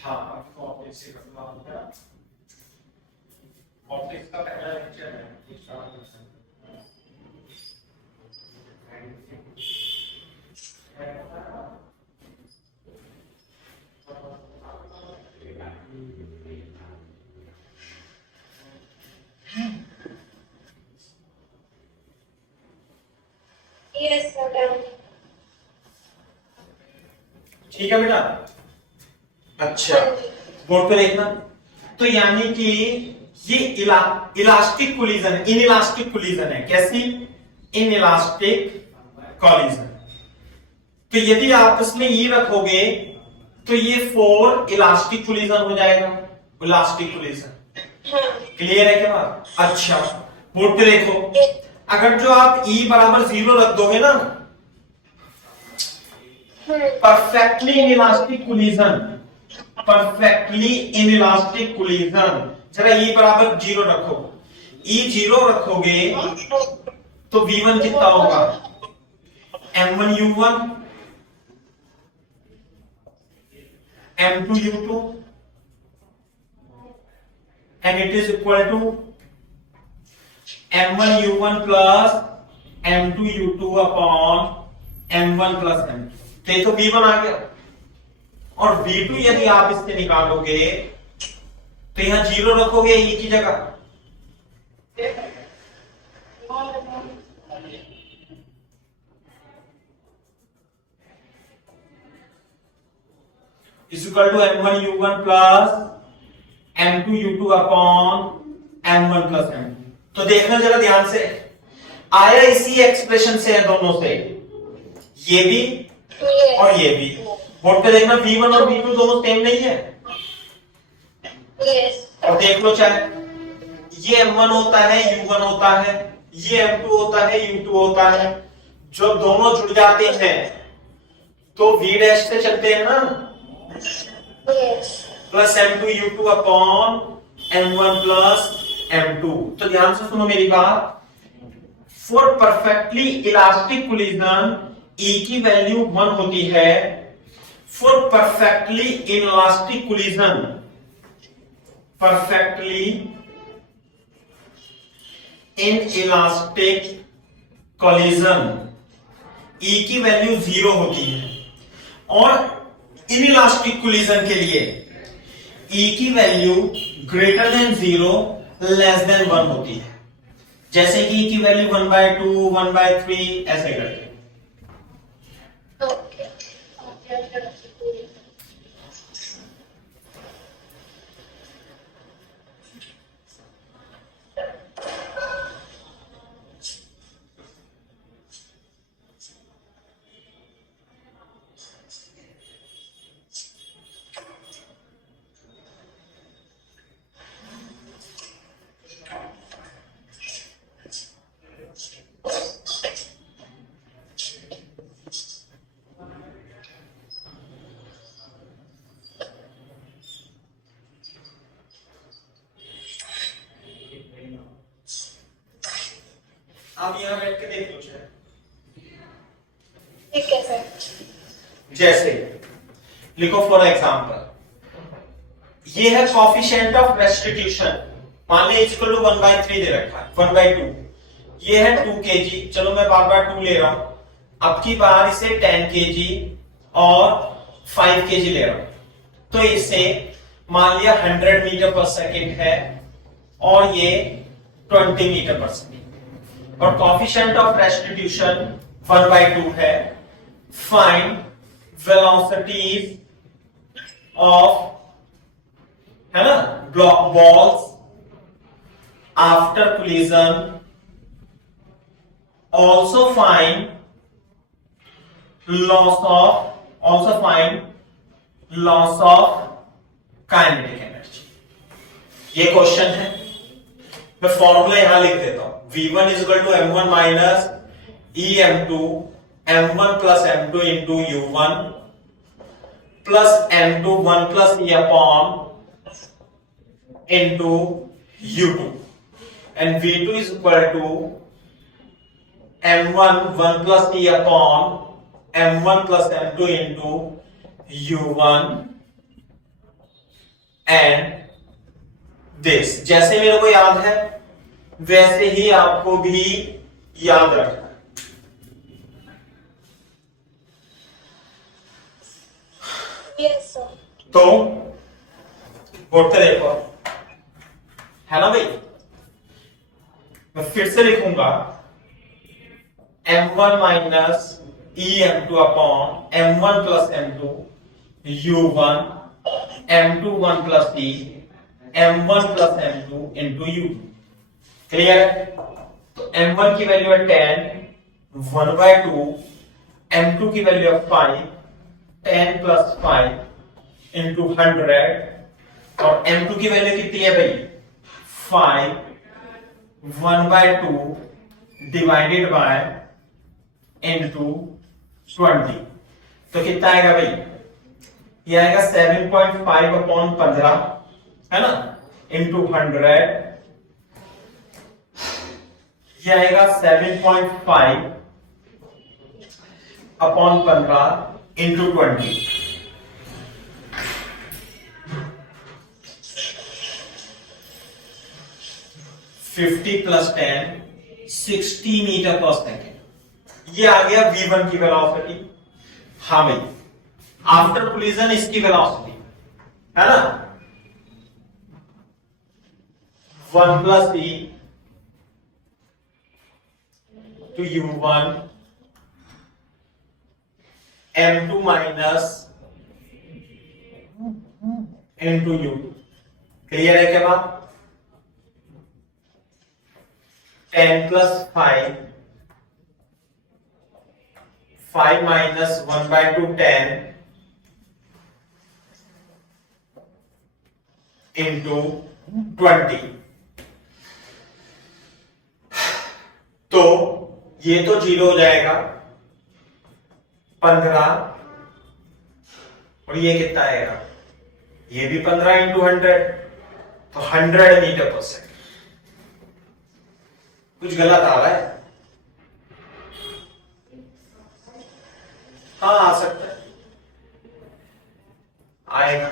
हाँ, आपको ऑप्टिक्स से करना होगा। ऑप्टिक्स का पहला लेक्चर है। Yes, madam. ठीक है बेटा। अच्छा, बोर्ड पे देखना। तो यानी कि ये इलास्टिक कोलिजन, इनइलास्टिक कोलिजन है। कैसी? Inelastic collision. तो यदि आप इसमें ये रखोगे तो ये 4 इलास्टिक कोलिजन हो जाएगा। इलास्टिक कोलिजन क्लियर है क्या बात? अच्छा, बोर्ड पे देखो। अगर जो आप E बराबर 0 रख दोगे ना, perfectly inelastic collision, perfectly inelastic collision. जरा E बराबर 0 रखो। E 0 रखोगे तो V1 कितना होगा? M1U1 M2U2 and it is equal to M1U1 plus M2U2 upon M1 plus M2। तो V1 आ गया। और V2 यदि आप इससे निकालोगे तो यहां 0 रखोगे E की जगह। is equal to M1U1 plus M2U2 upon M1 plus M2। तो देखना जरा ध्यान से, आया इसी एक्सप्रेशन से है दोनों से, ये भी और ये भी। बोर्ड पे देखना V1 और V2 दोनों सेम नहीं है। और देख लो चाहे ये M1 होता है, U1 होता है, ये M2 होता है, U2 होता है। जो दोनों जुड़ जाते हैं तो V डैश से चलते हैं ना, plus M2U2 upon M1 plus M2। तो ध्यान से सुनो मेरी बात। For perfectly elastic collision E की वैल्यू 1 होती है। For perfectly inelastic collision, perfectly inelastic collision E की वैल्यू 0 होती है। और इनइलास्टिक कोलिजन के लिए E की value greater than 0 less than 1 होती है। जैसे कि E की वैल्यू 1/2, 1/3 ऐसे करके। आप यहां बैठ के देख लो चाहे। ठीक है सर। जैसे लिखो फॉर एग्जांपल, ये है कोएफिशिएंट ऑफ रेस्टिट्यूशन। मान लीजिए इक्वल टू 1/3 दे रखा है, 1/2। ये है 2 kg। चलो मैं बार बार 2 ले रहा हूं। अब की बार इसे 10 kg और 5 kg ले रहा हूं। तो इसे मान लिया 100 मीटर पर सेकेंड है और ये 20 मीटर पर सेकेंड। और कोएफिशिएंट ऑफ रेस्टिट्यूशन 1/2 है। फाइंड वेलोसिटीज ऑफ, है ना, block balls after collision. Also find loss of kinetic energy. ये क्वेश्चन है। मैं फॉर्मूला यहां लिख देता हूं। V1 is equal to M1 minus EM2 M1 plus M2 into U1 plus M2 1 plus E upon into U2 and V2 is equal to M1 1 plus E upon M1 plus M2 into U1 and this. जैसे मेरे को याद है वैसे ही आपको भी याद रखना। Yes sir. तो बोर्ड पे देखो, है ना भाई। मैं फिर से लिखूंगा m1 minus em2 upon m1 plus m2 u1 m2 1 plus e m1 plus m2 into u। Clear है? तो m1 की वैल्यू है 10, 1/2, m2 की वैल्यू है 5, 10 प्लस 5 इंटू 100, और m2 की वैल्यू कितनी है भाई 5, 1/2 डिवाइडेड बाय इंटू 20। तो कितना आएगा भाई, ये आएगा 7.5 अपॉन 15, है ना, इंटू 100। ये आएगा 7.5 अपॉन 15 इंटू 20। 50 प्लस 10 60 मीटर पर सेकेंड। ये आ गया v1 की वेलोसिटी। हाँ भाई, आफ्टर कोलिजन इसकी वेलोसिटी है ना 1 plus e to u1 m2 minus into u। Clear है क्या बात? 10 प्लस 5, 5 माइनस 1/2 10 इंटू 20। तो ये तो 0 हो जाएगा 15, और ये कितना आएगा, ये भी 15 इंटू 100, तो 100 मीटर पर सेकेंड। कुछ गलत आ रहा है? हाँ आ सकता है, आएगा।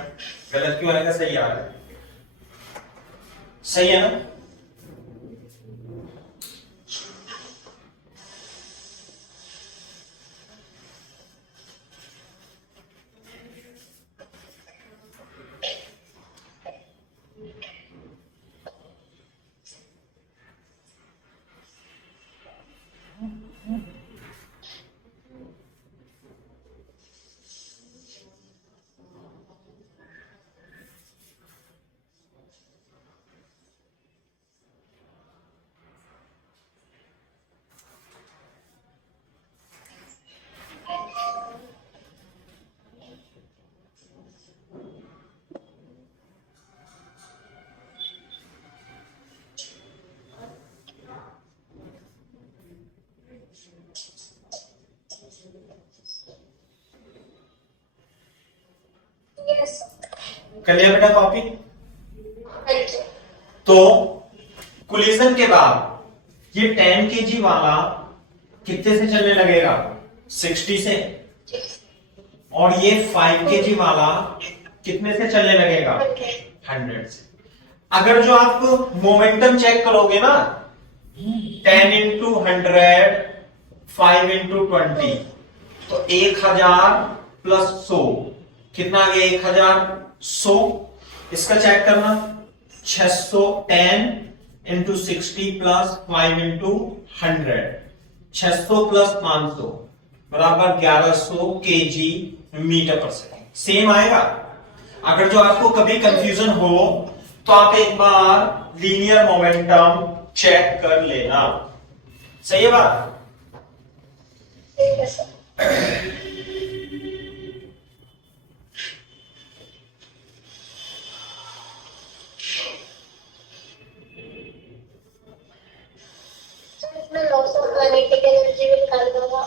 गलत क्यों आएगा, सही आ रहा है, सही है ना। यस कर लिया बेटा कॉपी? Thank you. तो कोलिजन के बाद ये 10 kg वाला कितने से चलने लगेगा, 60 से, और ये 5 kg वाला कितने से चलने लगेगा, 100 से। अगर जो आप मोमेंटम चेक करोगे ना 10 इंटू 100, 5 इंटू 20, तो 1000 प्लस 100 कितना आ गया, 1100। इसका चेक करना 610 इंटू 60 प्लस 5 इंटू 100, 600 प्लस 500 बराबर 1100 kg मीटर पर सेकेंड। सेम आएगा। अगर जो आपको कभी कंफ्यूजन हो तो आप एक बार लीनियर मोमेंटम चेक कर लेना। सही है बात? ठीक है सर। इसमें लॉस ऑफ काइनेटिक एनर्जी भी निकाल दूंगा।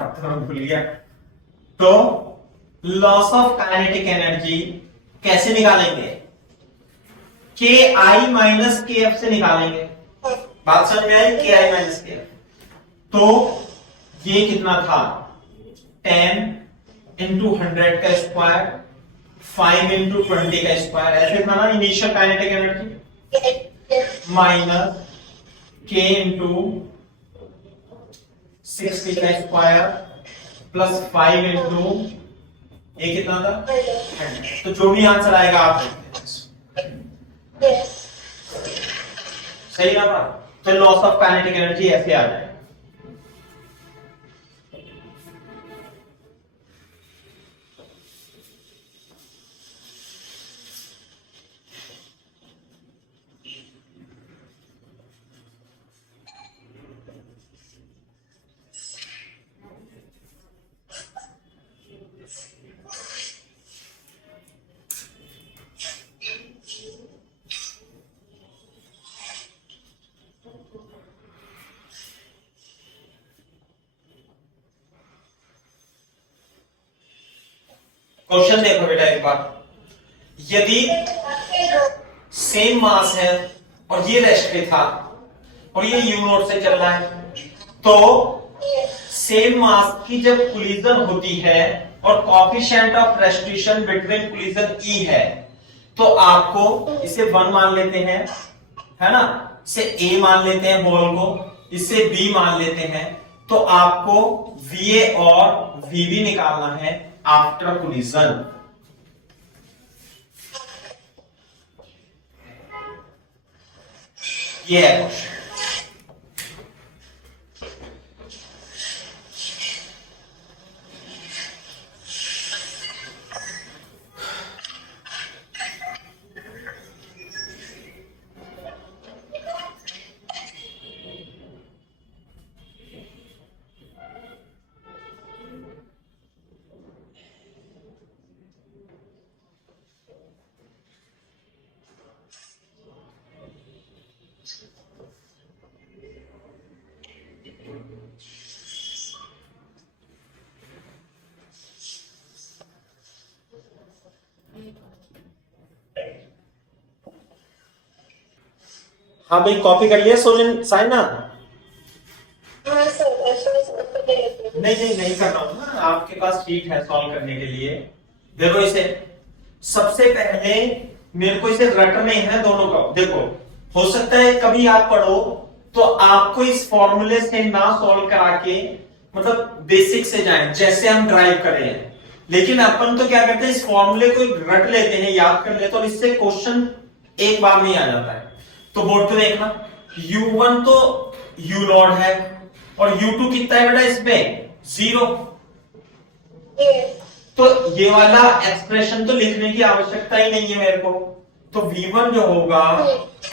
अब तो मैं भूल गया। तो लॉस ऑफ काइनेटिक एनर्जी कैसे निकालेंगे, के आई माइनस के एफ से निकालेंगे। बात समझ में आई? के आई माइनस के एफ। तो ये कितना था, 10 इंटू 100 का स्क्वायर, 5 इंटू 20 का स्क्वायर, ऐसे था ना initial kinetic energy, minus k into 60 का स्क्वायर प्लस 5 इंटू ये कितना था 100। तो जो भी आंसर आएगा आप यस। सही ना बात। तो लॉस ऑफ काइनेटिक एनर्जी ऐसे आ जाएगा। क्वेश्चन देखो बेटा एक बार, यदि सेम मास है और ये रेस्ट पे था और ये यू नोट से चल रहा है, तो सेम मास की जब कोलिजन होती है और coefficient of restriction between collision e है, तो आपको इसे 1 मान लेते हैं, है ना, इसे ए मान लेते हैं बॉल को, इसे बी मान लेते हैं, तो आपको वीए और वीबी निकालना है आफ्टर कोलिजन। ये है क्वेश्चन। हाँ भाई, कॉपी कर लिया सोजन साइना? हाँ सर, नहीं कर रहा हूं ना, आपके पास शीट है सॉल्व करने के लिए। देखो इसे सबसे पहले मेरे को इसे रटने हैं दोनों का। देखो हो सकता है कभी आप पढ़ो तो आपको इस फॉर्मूले से ना सॉल्व करा के, मतलब बेसिक से जाएं जैसे हम ड्राइव कर रहे हैं, लेकिन अपन तो क्या करते हैं, इस फॉर्मूले को रट लेते हैं, याद कर लेते हैं, और इससे क्वेश्चन एक बार में आ जाता है। तो बोर्ड पे देखना, U1 तो U नॉट है और U2 कितना है बेटा इसमें 0, तो ये वाला एक्सप्रेशन तो लिखने की आवश्यकता ही नहीं है मेरे को। तो V1 जो होगा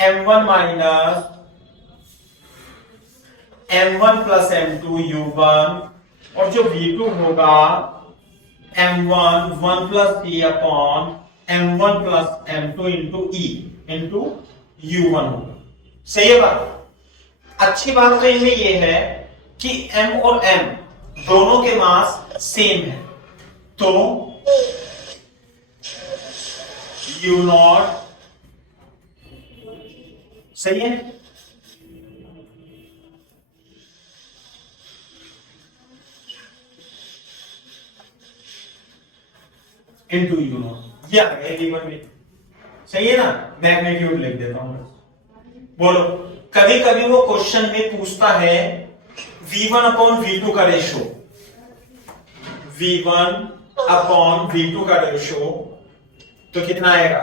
M1 minus M1 plus M2 U1, और जो V2 होगा M1 1 plus E upon M1 plus M2 into E into U1 होगा। सही है बात? अच्छी बात तो इनमें यह है कि M और M दोनों के मास सेम है, तो U नॉट सही है। इंटू U नॉट, या V1 में सही है ना। मैग्नीट्यूड लिख देता हूं। बोलो, कभी कभी वो क्वेश्चन में पूछता है V1 अपॉन V2 का रेशो, V1 अपॉन V2 का रेशो, तो कितना आएगा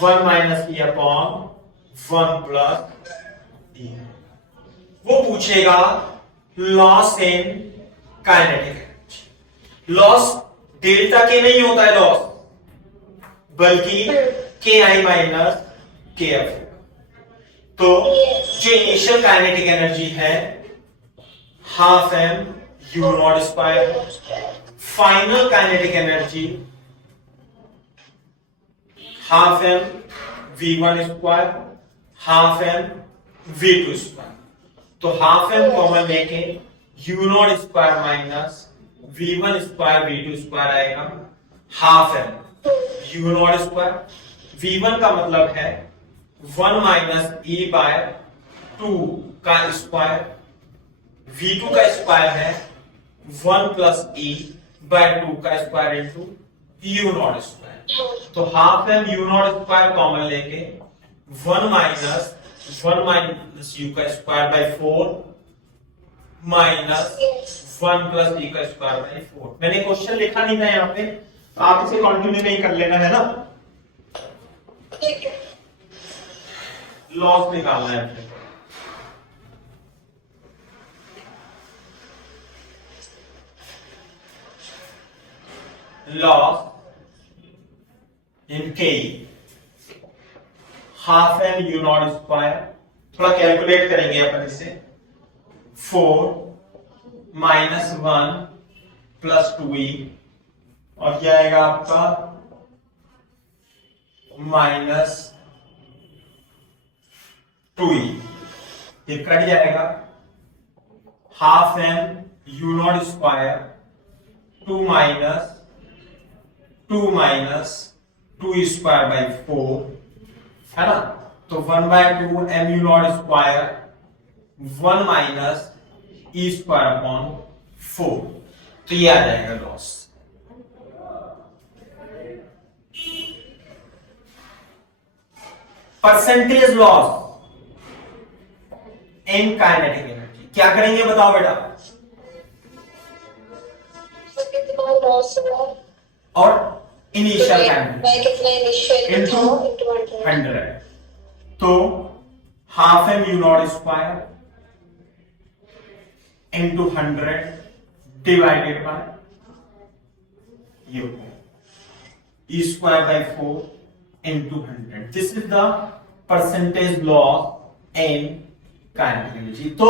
1 minus E upon 1 plus E। वो पूछेगा loss in kinetic. Loss delta के नहीं होता है लॉस, बल्कि के आई माइनस के एफ। तो जो इनिशियल काइनेटिक एनर्जी है half m u not square, final kinetic energy half m V1 square half m V2 square. तो हाफ एम कॉमन लेके u not square minus V1 square V2 square आएगा, half m u not square. V1 का मतलब है 1 माइनस E बाय 2 का स्क्वायर V2 का स्क्वायर है 1 प्लस E बाय 2 का square into u not square. हाँ, तो half m u not square common लेके 1 माइनस यू का square by 4 minus yes, 1 plus e का स्क्वायर बाय 4। मैंने क्वेश्चन लिखा नहीं था यहाँ पे, आप इसे कंटिन्यू नहीं कर लेना है ना, ठीक है। लॉस निकालना है फिर। लॉस इन के half an you not square, थोड़ा कैलकुलेट करेंगे अपन इसे। 4 माइनस 1 प्लस 2e और क्या आएगा आपका माइनस 2e, ये कट जाएगा। Half m u not square 2 minus 2 square by 4 है ना, तो 1 by 2 m u not square 1 minus e square upon 4, तो ये आ जाएगा loss. Percentage loss in kinetic energy क्या करेंगे बताओ बेटा? तो कितना लॉस हुआ और इनिशियल टाइम बाय कितना इनिशियल इनटू इनटू 100। 100, तो half m u not square into 100 divided by you E square by 4 into 100। This is the percentage loss in kinetic energy. तो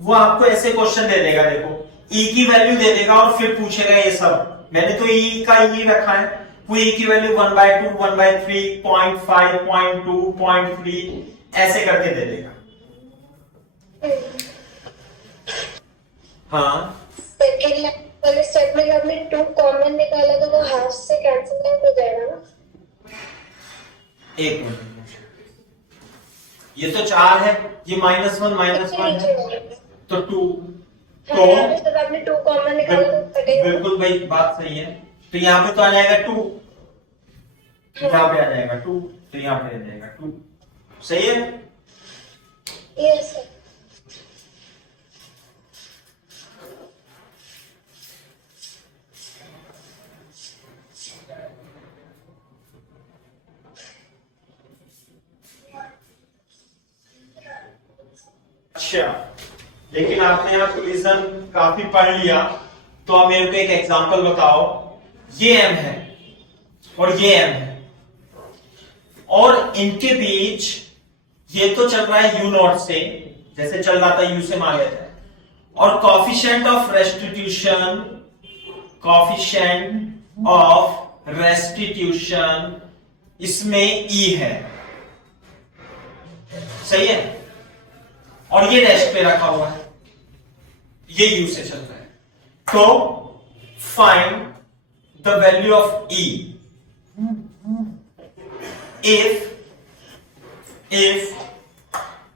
वो आपको ऐसे क्वेश्चन दे देगा, देखो ई की वैल्यू दे देगा और फिर पूछेगा ये सब। मैंने तो ई का ई रखा है, वो ई की वैल्यू 1/2 1/3 0.5 0.2 0.3 ऐसे करके दे देगा। हाँ सेकंड वाले स्टेप में आपने 2 कॉमन निकाला तो वो हाफ से कैंसिल आउट हो जाएगा ना। एक मिनट, ये तो 4 है, ये -1 है तो 2, तो जब आपने 2 कॉमन निकाला तो कटेगा। बिल्कुल भाई बात सही है। तो यहाँ पे तो आ जाएगा 2, यहाँ पे आ जाएगा 2, तो यहाँ पे आ जाएगा 2, सही है। Yes sir. अच्छा, लेकिन आपने यहाँ कोलिजन काफी पढ़ लिया, तो अब मेरे को एक एग्जांपल बताओ। ये एम है और ये एम है और इनके बीच ये तो चल रहा है यू नॉट से, जैसे चल रहा था यू से मान लेते हैं, और कॉफिशिएंट ऑफ रेस्टिट्यूशन इसमें ई है, सही है, और ये रेस्ट पे रखा हुआ है, ये यू से चल रहा है। तो find the value of E if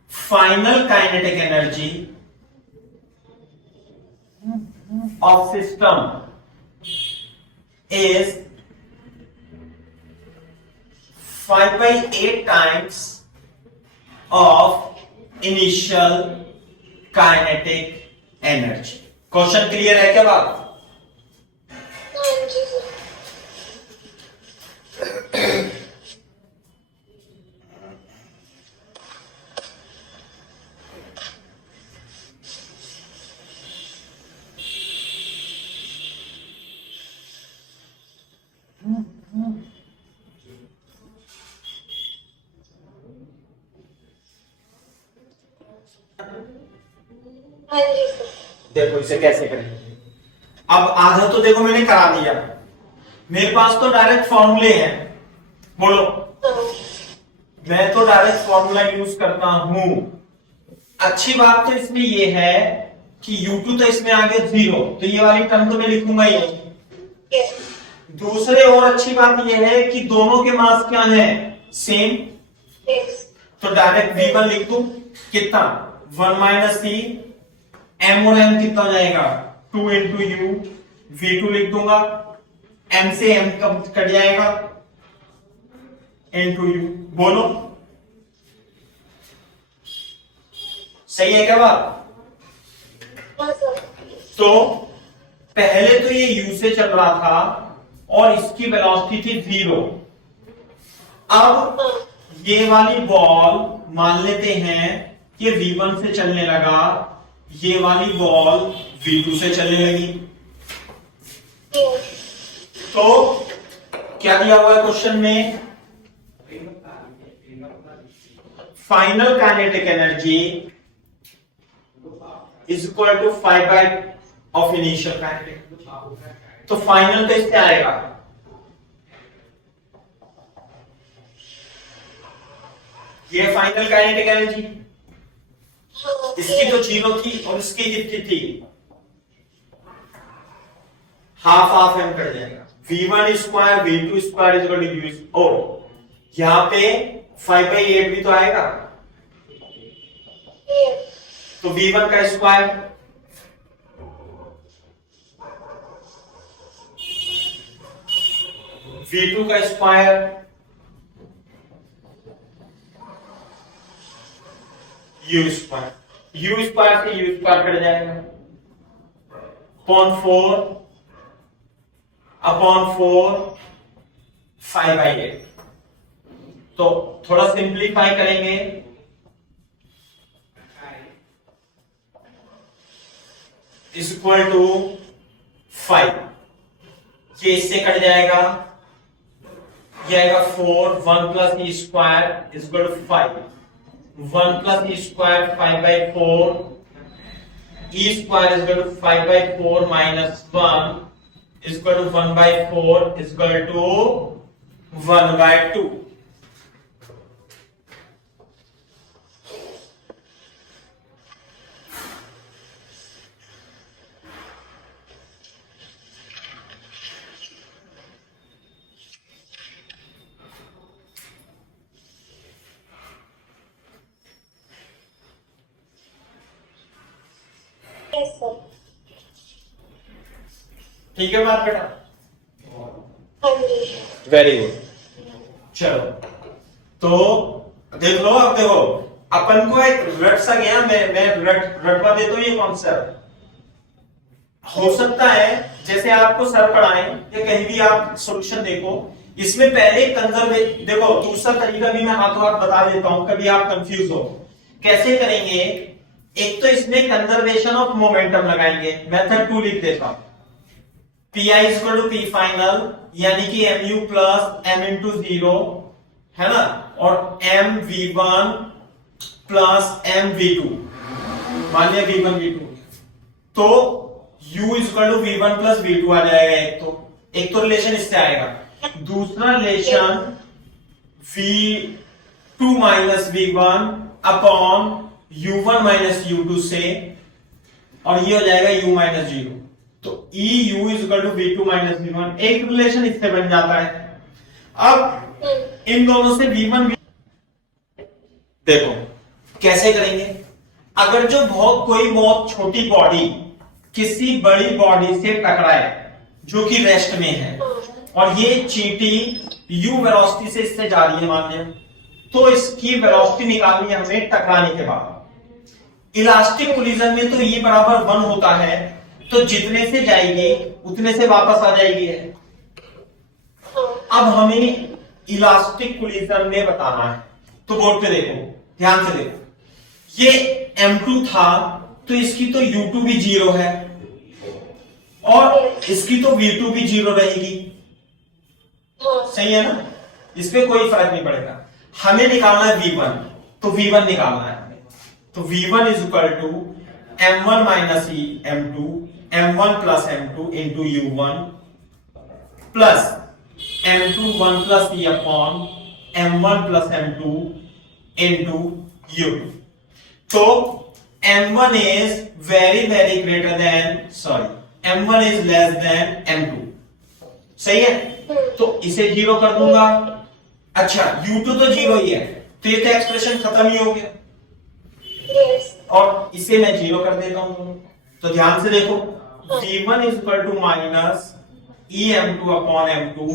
final kinetic energy of system is 5/8 times of initial kinetic energy। Question clear है क्या बात? हाँ जी सर। हाँ जी सर। देखो इसे कैसे करेंगे। अब आधा तो देखो मैंने करा दिया, मेरे पास तो डायरेक्ट फॉर्मूले हैं, बोलो। हाँ। मैं तो डायरेक्ट फॉर्मूला यूज करता हूं। अच्छी बात तो इसमें ये है कि U2 तो इसमें आ गया 0, तो ये वाली टर्म तो मैं लिखूंगा ही नहीं। यस। दूसरे और अच्छी बात यह है कि दोनों के मास क्या है, सेम, यस। तो डायरेक्ट V1 लिख दूं, कितना 1 - E m और m कितना हो जाएगा 2 इंटू यू, v2 लिख दूंगा, m से m कट जाएगा इंटू यू। बोलो सही है क्या बात? हाँ सर। तो पहले तो ये u से चल रहा था और इसकी वेलोसिटी थी 0। अब हाँ ये वाली बॉल मान लेते हैं कि v1 से चलने लगा, ये वाली बॉल v2 से चलने लगी। yes, तो क्या दिया हुआ है क्वेश्चन में? Final kinetic energy is equal to 5 of initial kinetic. तो फाइनल तो इससे आएगा, ये फाइनल काइनेटिक एनर्जी, हाँ इसकी तो 0 थी और इसकी कितनी थी? हाफ हाफ एम कर जाएगा, v1 square v2 square is equal to u. ओ यहां पे 5/8 भी तो आएगा, yes, तो v1 का स्क्वायर v2 का square u square, u square से u स्क्वायर कट जाएगा, अपॉन 4 5/8। तो थोड़ा सिंप्लीफाई करेंगे, इज इक्वल टू 5, ये इससे कट जाएगा, ये आएगा 4, 1 plus e square is equal to 5, 1 plus e square 5/4, e square is equal to 5/4 minus 1 is equal to 1/4 is equal to 1/2। yes sir। ठीक है बात बेटा? हाँ जी। Very good. चलो तो देख लो, अब देखो अपन को एक रट सा गया, मैं रटवा देता हूं ये कॉन्सेप्ट। हो सकता है जैसे आपको सर पढ़ाएं या कहीं भी आप सॉल्यूशन देखो, इसमें पहले कंजर्वेटिव देखो, दूसरा तरीका भी मैं हाथों हाथ बता देता हूं, कभी आप कंफ्यूज हो कैसे करेंगे। एक तो इसमें कंजर्वेशन ऑफ मोमेंटम लगाएंगे, मेथड 2 लिख देता हूं, Pi is equal to P final, यानी कि mu प्लस m इंटू 0 है ना, और m v1 plus m v2, मान लिया v1 v2, तो u is equal to v1 plus v2 आ जाएगा। एक तो रिलेशन इससे आएगा, दूसरा relation v2 minus v1 upon u1 minus u2 से, और ये हो जाएगा u माइनस 0। तो EU is equal to V2 minus V1, एक रिलेशन इससे बन जाता है। अब इन दोनों से V1 देखो कैसे करेंगे। अगर जो कोई बहुत छोटी बॉडी किसी बड़ी बॉडी से टकराए जो कि रेस्ट में है, और ये चींटी u वेलोसिटी से इससे जा रही है मान लिया, तो इसकी वेलोसिटी निकालनी है हमें टकराने के बाद। इलास्टिक कोलिजन में तो ये बराबर 1 होता है, तो जितने से जाएगी उतने से वापस आ जाएगी है। अब हमें इलास्टिक कोलिजन में बताना है, तो बोर्ड पे देखो, ध्यान से देखो, ये M2 था तो इसकी तो U2 भी 0 है और इसकी तो V2 भी 0 रहेगी, सही है ना, इस पे कोई फर्क नहीं पड़ेगा। हमें निकालना है V1, तो V1 निकालना है हमें, तो V1 is equal to M1 minus M2, M1 plus M2 into U1 plus M2 1 plus E upon M1 plus M2 into U। तो M1 is very greater than, M1 is less than M2, सही है, तो इसे 0 कर दूंगा। अच्छा U2 तो 0 ही है, तो ये तो एक्सप्रेशन खत्म ही हो गया, yes, और इसे मैं 0 कर देता हूं दोनों। तो ध्यान से देखो, v1 is equal to minus e m2 upon m2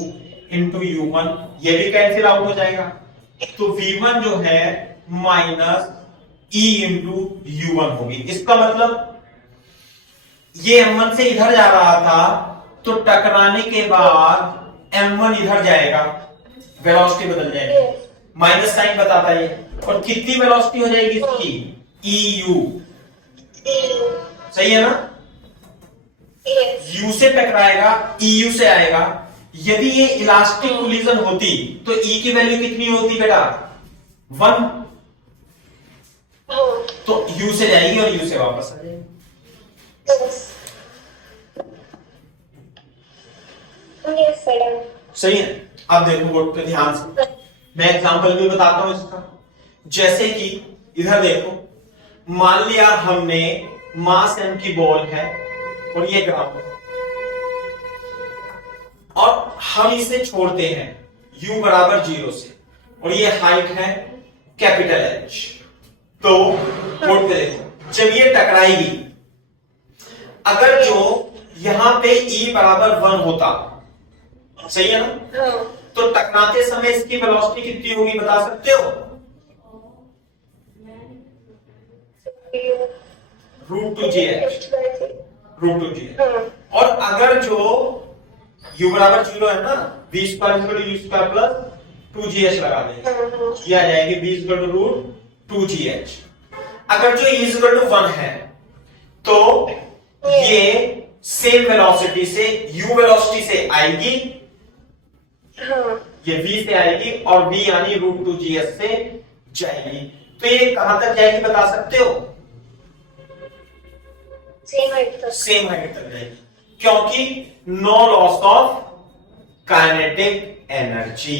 into u1, ये भी कैंसिल आउट हो जाएगा। तो v1 जो है माइनस e इंटू u1 होगी। इसका मतलब ये m1 से इधर जा रहा था, तो टकराने के बाद m1 इधर जाएगा, वेलोसिटी बदल जाएगी, माइनस साइन बताता है। और कितनी वेलोसिटी हो जाएगी इसकी, eu, सही है ना। u से टकराएगा, eu से आएगा। यदि ये इलास्टिक कोलिजन होती तो e की वैल्यू कितनी होती बेटा, 1, तो u से जाएगी और u से वापस आ जाएगी। सही है। अब देखो बोर्ड पे ध्यान से, मैं एग्जांपल भी बताता हूं इसका। जैसे कि इधर देखो, मान लिया हमने मास m की बॉल है और ये ग्राउंड है, और हम इसे छोड़ते हैं u बराबर 0 से, और ये हाइट है कैपिटल H। तो बोर्ड पे देखो, जब ये टकराएगी, अगर जो यहां पे e बराबर 1 होता, सही है ना, तो टकराते समय इसकी वेलोसिटी कितनी होगी बता सकते हो, √2gh, √2gh। और अगर जो u बराबर 0 है ना, v square u square plus 2gh लगा देंगे, ये आ जाएगी v √2gh। अगर जो e 1 है, तो ये सेम वेलोसिटी से, u वेलोसिटी से आएगी, ये v से आएगी, और v यानी √2gh से जाएगी। तो ये कहां तक जाएगी बता सकते हो, सेम हाइट तक जाएगी, क्योंकि no loss of kinetic energy,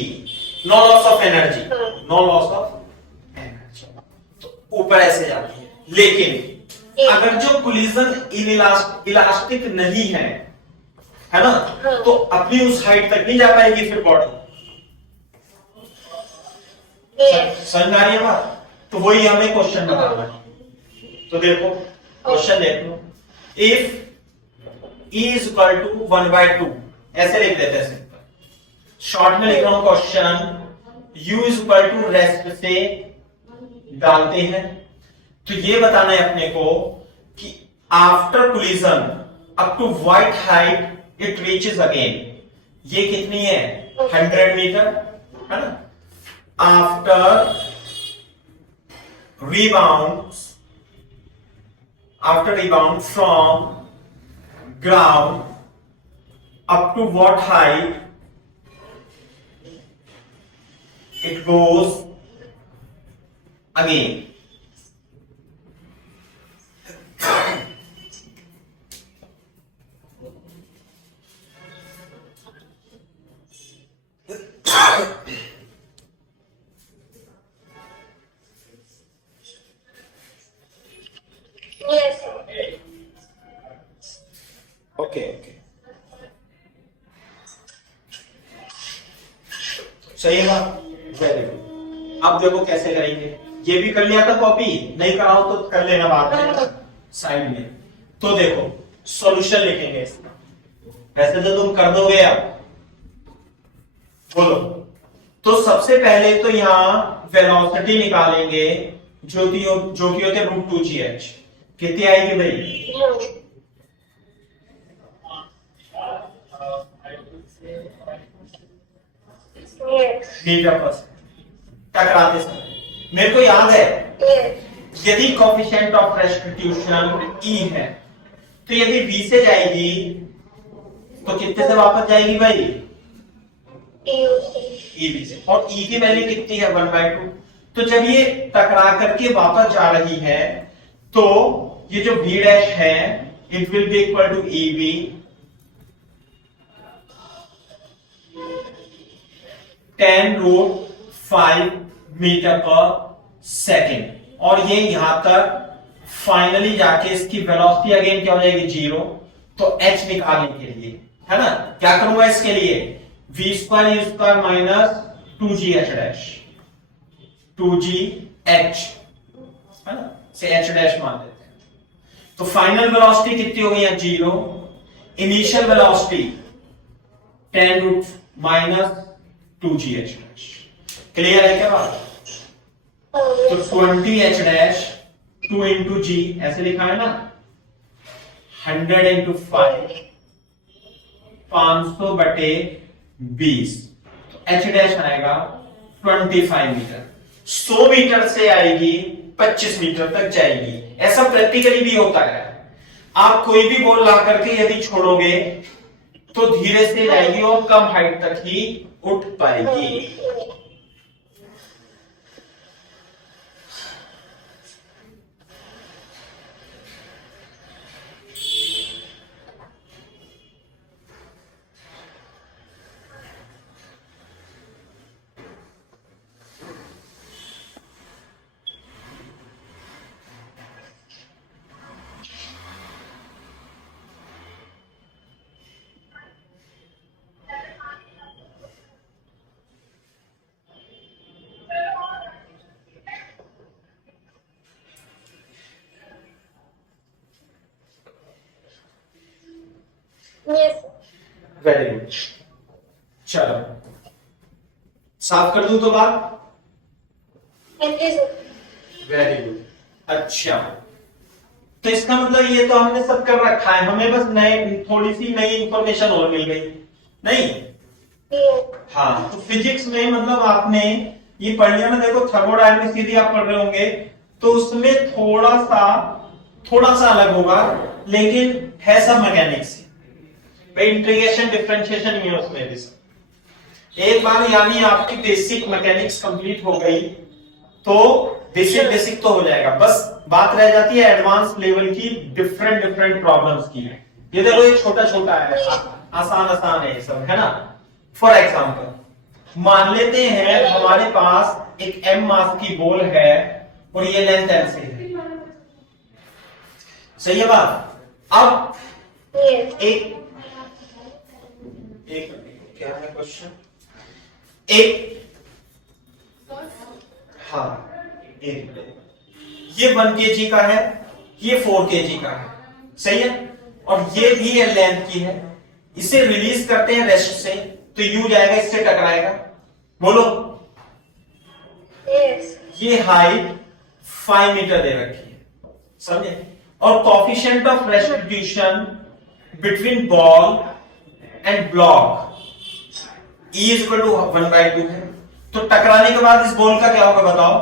no loss of energy, no loss of energy, तो ऊपर ऐसे जाती है। लेकिन अगर जो कोलिजन इलास्टिक नहीं है ना, तो अपनी उस हाइट तक नहीं जा पाएगी फिर बॉडी। समझ आ रही है बात। तो वही हमें क्वेश्चन बताना है। तो देखो क्वेश्चन देख लो, if E is equal to 1/2, ऐसे लिख देते हैं सिंपल। शॉर्ट में लिख रहा हूं question, U is equal to rest से डालते हैं। तो ये बताना है अपने को कि after collision up to what height it reaches again, ये कितनी है 100 मीटर, है ना। After rebound from ground up to what height it goes again. Yes. Okay, सही है बात, वेरी गुड। अब देखो कैसे करेंगे, ये भी कर लिया था कॉपी, नहीं कराओ तो कर लेना बाद में साइड में। तो देखो सॉल्यूशन लिखेंगे इसका, वैसे तो तुम कर दोगे, अब बोलो। तो सबसे पहले तो यहां वेलोसिटी निकालेंगे जो कि होते √2gh, कितनी आएगी भाई, मीटर पर टकराते समय। मेरे को याद है, यदि कोएफिशिएंट ऑफ रेस्टिट्यूशन E है, तो यदि V से जाएगी तो कितने से वापस जाएगी भाई, EV से, और E की वैल्यू कितनी है 1/2। तो जब ये टकरा करके वापस जा रही है, तो ये जो V' है it will be equal to EV (10√5 metre पर सेकेंड। और ये यहां तक फाइनली जाके इसकी वेलोसिटी अगेन क्या हो जाएगी 0। तो h निकालने के लिए, है ना, क्या करूंगा इसके लिए, v² u² minus 2gh', 2gh, है ना, से h' मान देते हैं। तो फाइनल वेलोसिटी कितनी हो गई है? 0। Initial velocity 10 root minus 2gh। Clear है क्या बात? तो 20h डैश 2 इंटू जी ऐसे लिखा है ना, 100 इंटू 5 500 बटे 20, तो एच डैश आएगा 25 मीटर। 100 मीटर से आएगी 25 मीटर तक जाएगी। ऐसा प्रैक्टिकली भी होता है। आप कोई भी बॉल ला करके यदि छोड़ोगे तो धीरे से जाएगी और कम हाइट तक ही उठ पाएगी। Yes very good. चलो साफ कर दूं तो बात? Very good. अच्छा, तो इसका मतलब ये तो हमने सब कर रखा है, हमें बस नए थोड़ी सी नई इंफॉर्मेशन और मिल गई नहीं? हाँ, तो फिजिक्स में मतलब आपने ये पढ़ लिया ना। देखो थर्मोडायनेमिक्स यदि आप पढ़ रहे होंगे तो उसमें थोड़ा सा अलग होगा, लेकिन है सब मैकेनिक्स। इंटीग्रेशन डिफरेंशिएशन ही है उसमें भी सब। एक बार यानी आपकी बेसिक मैकेनिक्स कंप्लीट हो गई तो बेसिक तो हो जाएगा, बस बात रह जाती है एडवांस लेवल की डिफरेंट प्रॉब्लम्स की। ये देखो ये छोटा है, आसान है ये सब, है ना। फॉर एग्जांपल मान लेते हैं हमारे पास एक m मास की बॉल है और ये लेंथ l से है, सही है बात? अब एक क्या है क्वेश्चन? हाँ, ये 1 kg का है, ये 4 kg का है, सही है, और ये भी है लेंथ की है। इसे रिलीज करते हैं रेस्ट से तो यू जाएगा, इससे टकराएगा। बोलो ये हाइट 5 मीटर दे रखी है, समझे? और coefficient of restitution between ball and block E is equal to 1/2 है। तो टकराने के बाद इस बॉल का क्या होगा बताओ?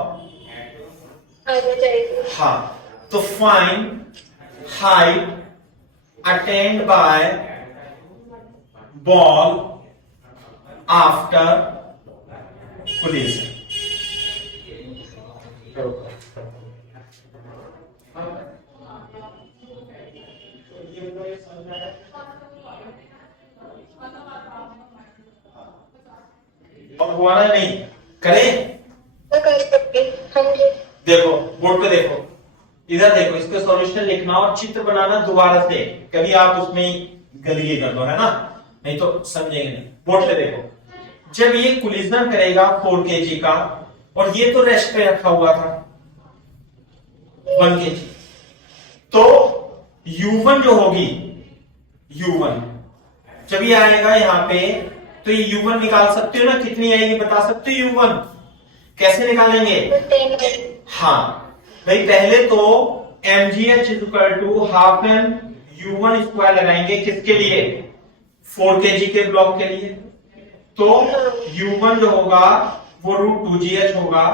हाँ, तो find height attend by ball after collision. और हुआ ना? नहीं करें? देखो बोर्ड पे देखो, इधर देखो, इसके सॉल्यूशन लिखना और चित्र बनाना दोबारा से। कभी आप उसमें गलती कर दो, है ना, नहीं तो समझेंगे नहीं। बोर्ड पे देखो, जब ये कोलिजन करेगा 4 kg का और ये तो रेस्ट पे रखा हुआ था 1 kg, तो U1 जो होगी, U1 जब ये आएगा यहाँ पे तो ये U1 निकाल सकते हो ना? कितनी आएगी बता सकते हो U1? कैसे निकालेंगे? हाँ भाई, पहले तो mgh equal to half m U1 square लगाएंगे। किसके लिए? 4 kg के ब्लॉक के लिए। तो U1 जो होगा वो √2gh होगा,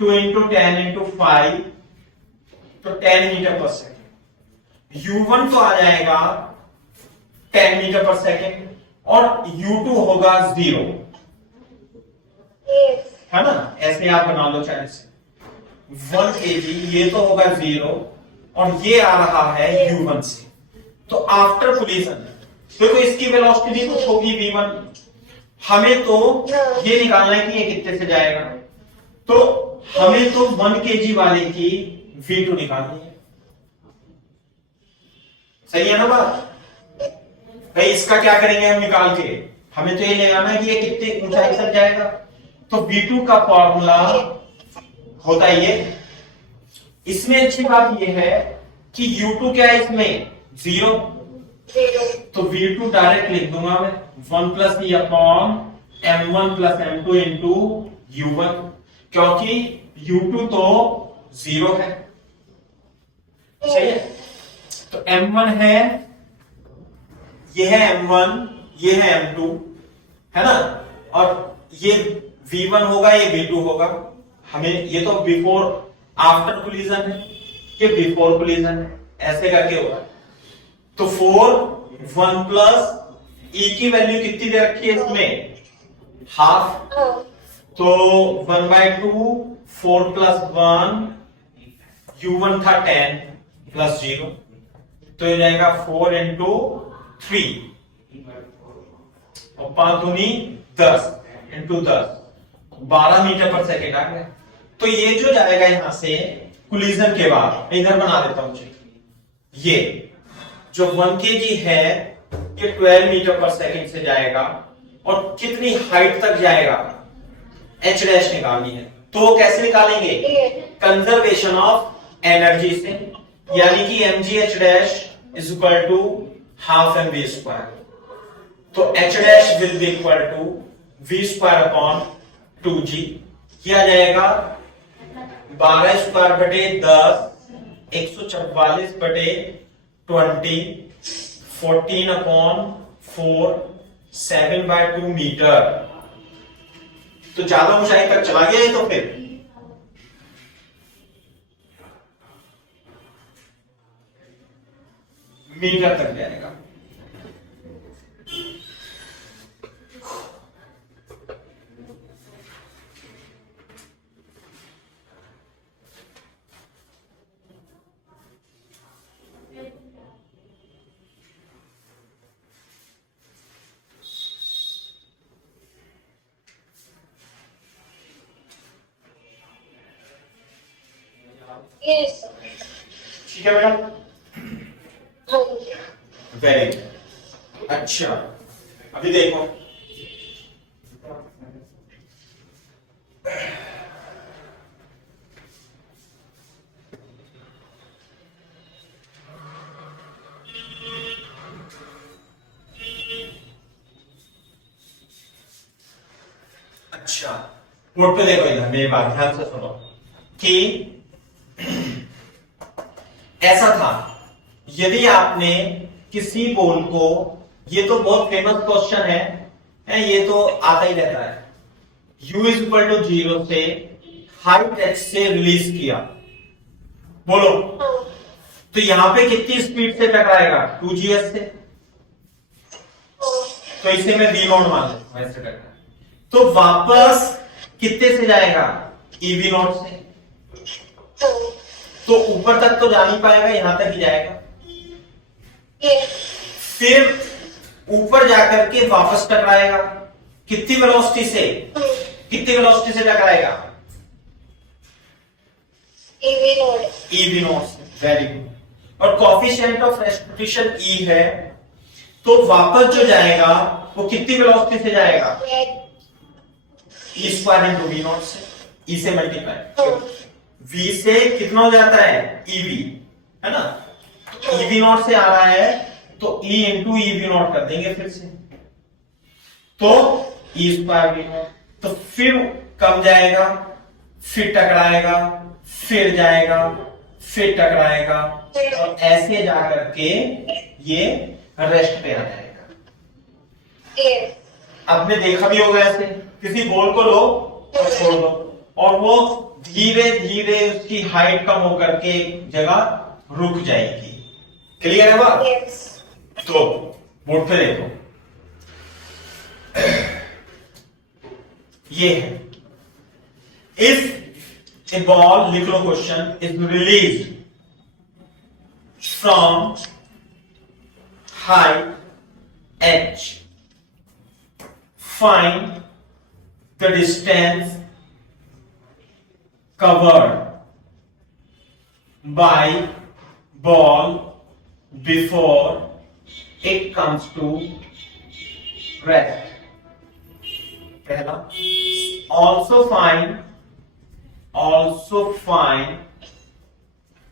2 इंटू 10 इंटू 5, तो 10 मीटर पर सेकेंड। U1 तो आ जाएगा 10 मीटर पर सेकेंड और U2 होगा 0, है ना? ऐसे आप बना लो चाहे से। 1 kg ये तो होगा 0 और ये आ रहा है U1 से। तो आफ्टर कोलिजन देखो इसकी वेलोसिटी भी कुछ होगी V1, हमें तो ये निकालना है कि ये कितने से जाएगा। तो हमें तो 1 kg वाले की V2 निकालनी है, सही है ना बात? भाई इसका क्या करेंगे हम निकाल के? हमें तो ये लगाना है कि ये कितने ऊंचाई तक जाएगा। तो V2 का फॉर्मूला होता है ये। इसमें अच्छी बात ये है कि U2 क्या है इसमें 0, 0. तो V2 डायरेक्ट लिख दूंगा मैं 1 प्लस ई upon M1 plus M2 into U1, क्योंकि U2 तो 0 है, सही है। तो M1 है, ये है M1, ये है M2, है ना, और ये V1 होगा, ये V2 होगा। हमें ये तो बिफोर आफ्टर कोलिजन है, ये बिफोर कोलिजन है, ऐसे करके होगा। तो 4 1 प्लस ई की वैल्यू कितनी दे रखी है इसमें, हाफ, हाँ. तो 1/2 4 प्लस 1, U1 था 10 प्लस 0, तो ये जाएगा 4 इंटू 3 और 5 दूनी 10 इंटू 10, 12 मीटर पर सेकेंड आ गया। तो ये जो जाएगा यहां से कोलिजन के बाद, इधर बना देता हूं, ये जो 1 kg है ये 12 मीटर पर सेकेंड से जाएगा, और कितनी हाइट तक जाएगा, h डैश निकालनी है। तो कैसे निकालेंगे, कंजर्वेशन ऑफ एनर्जी से, यानी कि mgh dash is equal to half mv square. तो h dash will be equal to v square upon 2g, किया जाएगा 12 स्क्वायर बटे 10, 144 बटे 20, 14 अपॉन 4, 7/2 मीटर। तो ज्यादा ऊंचाई तक चला गया ये, तो फिर मीटर तक जाएगा। Yes. ठीक है बेटा, हाँ. Very good. अच्छा, अभी देखो, अच्छा बोर्ड पे देखो, इधर मेरी बात ध्यान से सुनो कि ऐसा था, यदि आपने किसी बॉल को, ये तो बहुत फेमस क्वेश्चन है, ये तो आता ही रहता है, u इज इक्वल टू 0 से हाइट h से रिलीज किया, बोलो, तो यहां पे कितनी स्पीड से टकराएगा, 2gs से, तो इसे मैं v नॉट मान लेता हूं, ऐसे करना। तो वापस कितने से जाएगा, ev नॉट से, तो ऊपर तक तो जा नहीं पाएगा, यहां तक ही जाएगा, फिर ऊपर जाकर के वापस टकराएगा, कितनी वेलोसिटी से, कितनी वेलोसिटी से टकराएगा, ev नॉट से, वेरी गुड। और कोफिशिएंट ऑफ रेस्पिटेशन e है, तो वापस जो जाएगा वो कितनी वेलोसिटी से जाएगा, e square into v not से, e से मल्टीप्लाई, v से कितना हो जाता है, ev, है ना, ev नॉट से आ रहा है, तो e इंटू ev नॉट कर देंगे फिर से, तो e स्क्वायर v नॉट, तो फिर कम जाएगा, फिर टकराएगा, फिर जाएगा, फिर टकराएगा, और ऐसे जाकर के ये रेस्ट पे आ जाएगा। आपने देखा भी होगा, ऐसे किसी बॉल को लो और छोड़ दो, और वो धीरे धीरे उसकी हाइट कम होकर के जगह रुक जाएगी। क्लियर है बात? तो बोर्ड पे देखो, ये है, इफ ए बॉल, लिख लो question, is release from height h, find the distance covered by ball before it comes to rest. पहला, also find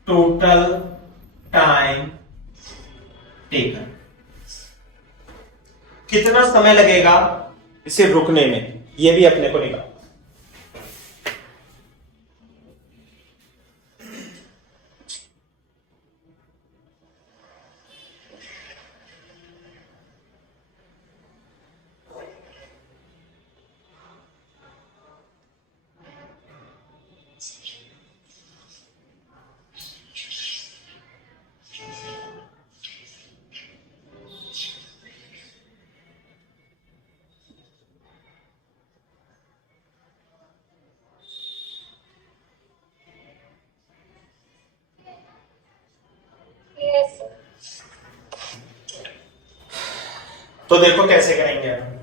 total time taken, कितना समय लगेगा इसे रुकने में, यह भी अपने को निकाल। Yes sir. तो देखो कैसे करेंगे हम।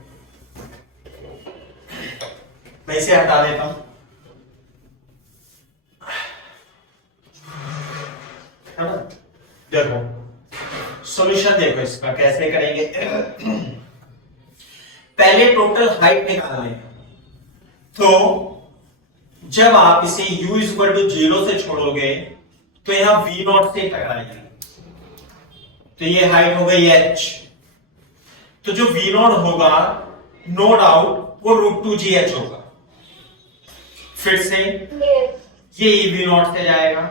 मैं इसे हटा देता हूं, है ना। देखो सॉल्यूशन देखो इसका कैसे करेंगे। पहले टोटल हाइट निकालने, तो जब आप इसे u इक्वल टू 0 से छोड़ोगे तो यहां v नॉट से टकराएगी, तो ये हाइट हो गई h। तो जो v नॉट होगा नो डाउट वो √2gh होगा। फिर से यस। ये ई वी नॉट से जाएगा,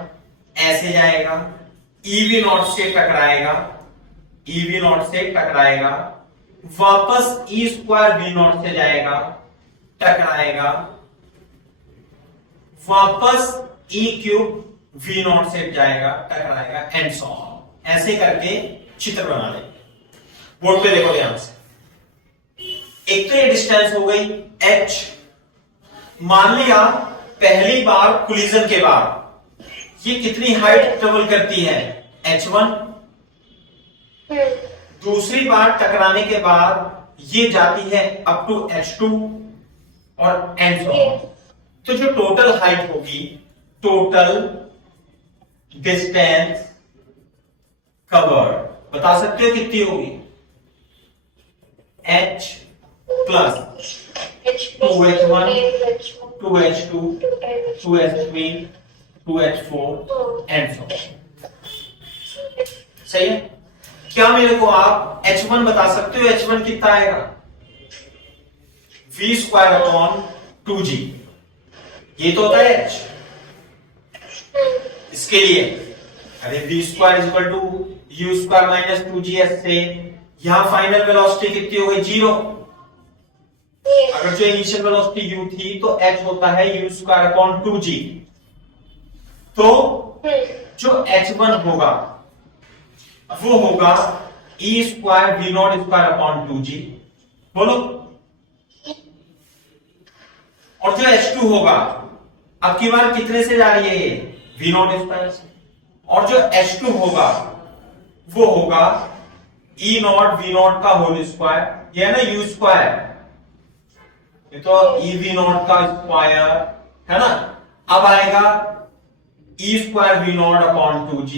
ऐसे जाएगा, ई वी नॉट से टकराएगा, ई वी नॉट से टकराएगा, वापस ई स्क्वायर वी नॉट से जाएगा, टकराएगा, वापस ई क्यूब वी नॉट से जाएगा, टकराएगा, एंड सो ऑन। ऐसे करके चित्र बना लेंगे। बोर्ड पे देखो ध्यान से। एक तो ये डिस्टेंस हो गई h। मान लिया पहली बार कोलिजन के बाद ये कितनी हाइट ट्रेवल करती है, h1। दूसरी बार टकराने के बाद ये जाती है अप टू h2 और एंड सो ऑन। तो जो टोटल हाइट होगी, टोटल डिस्टेंस कवर्ड, बता सकते हो कितनी होगी, h plus 2h1 2h2 2h3 2h4 and so on. सही है। क्या मेरे को आप h1 बता सकते हो, h1 कितना आएगा, v स्क्वायर अपॉन 2g, ये तो होता है h। इसके लिए अरे v square is equal to u square minus 2gs से यहां फाइनल वेलोसिटी कितनी हो गई, 0। अगर जो इनिशियल वेलोसिटी u थी तो h होता है u स्क्वायर अपॉन 2g। तो जो h1 होगा वो होगा e square v not square upon 2g, बोलो। और जो h2 होगा, अब की बार कितने से जा रही है ये, v नॉट स्क्वायर से, और जो h2 होगा वो होगा e नॉट v नॉट का होल स्क्वायर, ये है ना u स्क्वायर, ये तो e v नॉट का स्क्वायर है ना। अब आएगा e square v not upon 2g,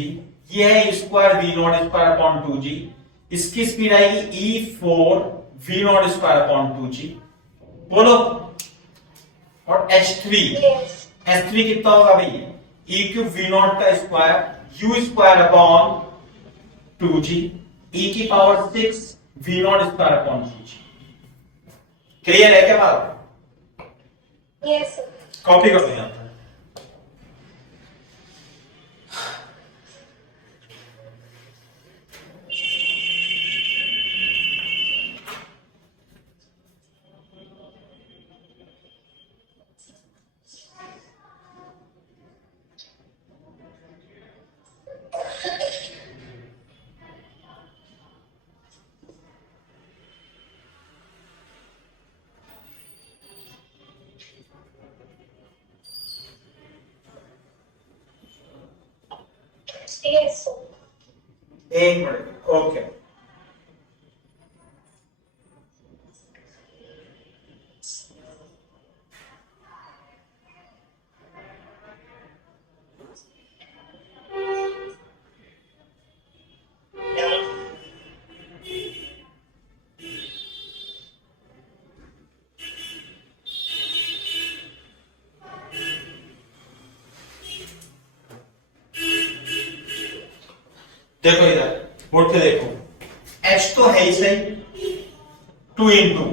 ये है square v not square upon 2g, इसकी स्पीड आएगी e4 v not square upon 2g, बोलो। और h3 h3 कितना होगा भाई, e क्यूब v नॉट का square u square upon 2g, e की power 6 v not square upon 2g। Clear है क्या बात? यस। कॉपी कर देना। यस। एक मिनट, ओके। देखो इधर बोर्ड पे देखो, h तो है ही सही, 2 इंटू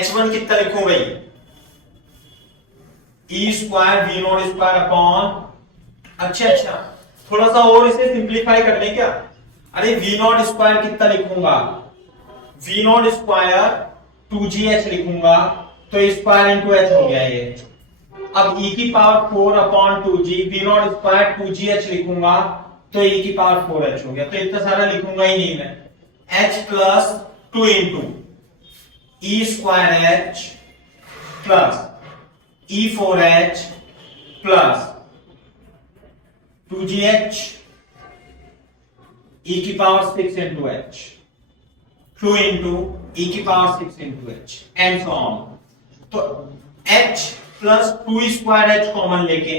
h1 कितना लिखूं भाई, e square v not square upon, अच्छा थोड़ा सा और इसे सिंप्लीफाई कर लें क्या, अरे वी नॉट स्क्वायर कितना लिखूंगा, वी नॉट स्क्वायर 2gh लिखूंगा, तो स्क्वायर इंटू h हो गया ये। अब e की power 4 upon 2g, v not square 2gh लिखूंगा, तो e की पावर 4h हो गया। तो इतना सारा लिखूंगा ही नहीं मैं, h plus 2 into e square h plus e4h plus 2gh e की power 6 into h, 2 into e की power 6 into h and so on. तो h plus 2 square h common लेके,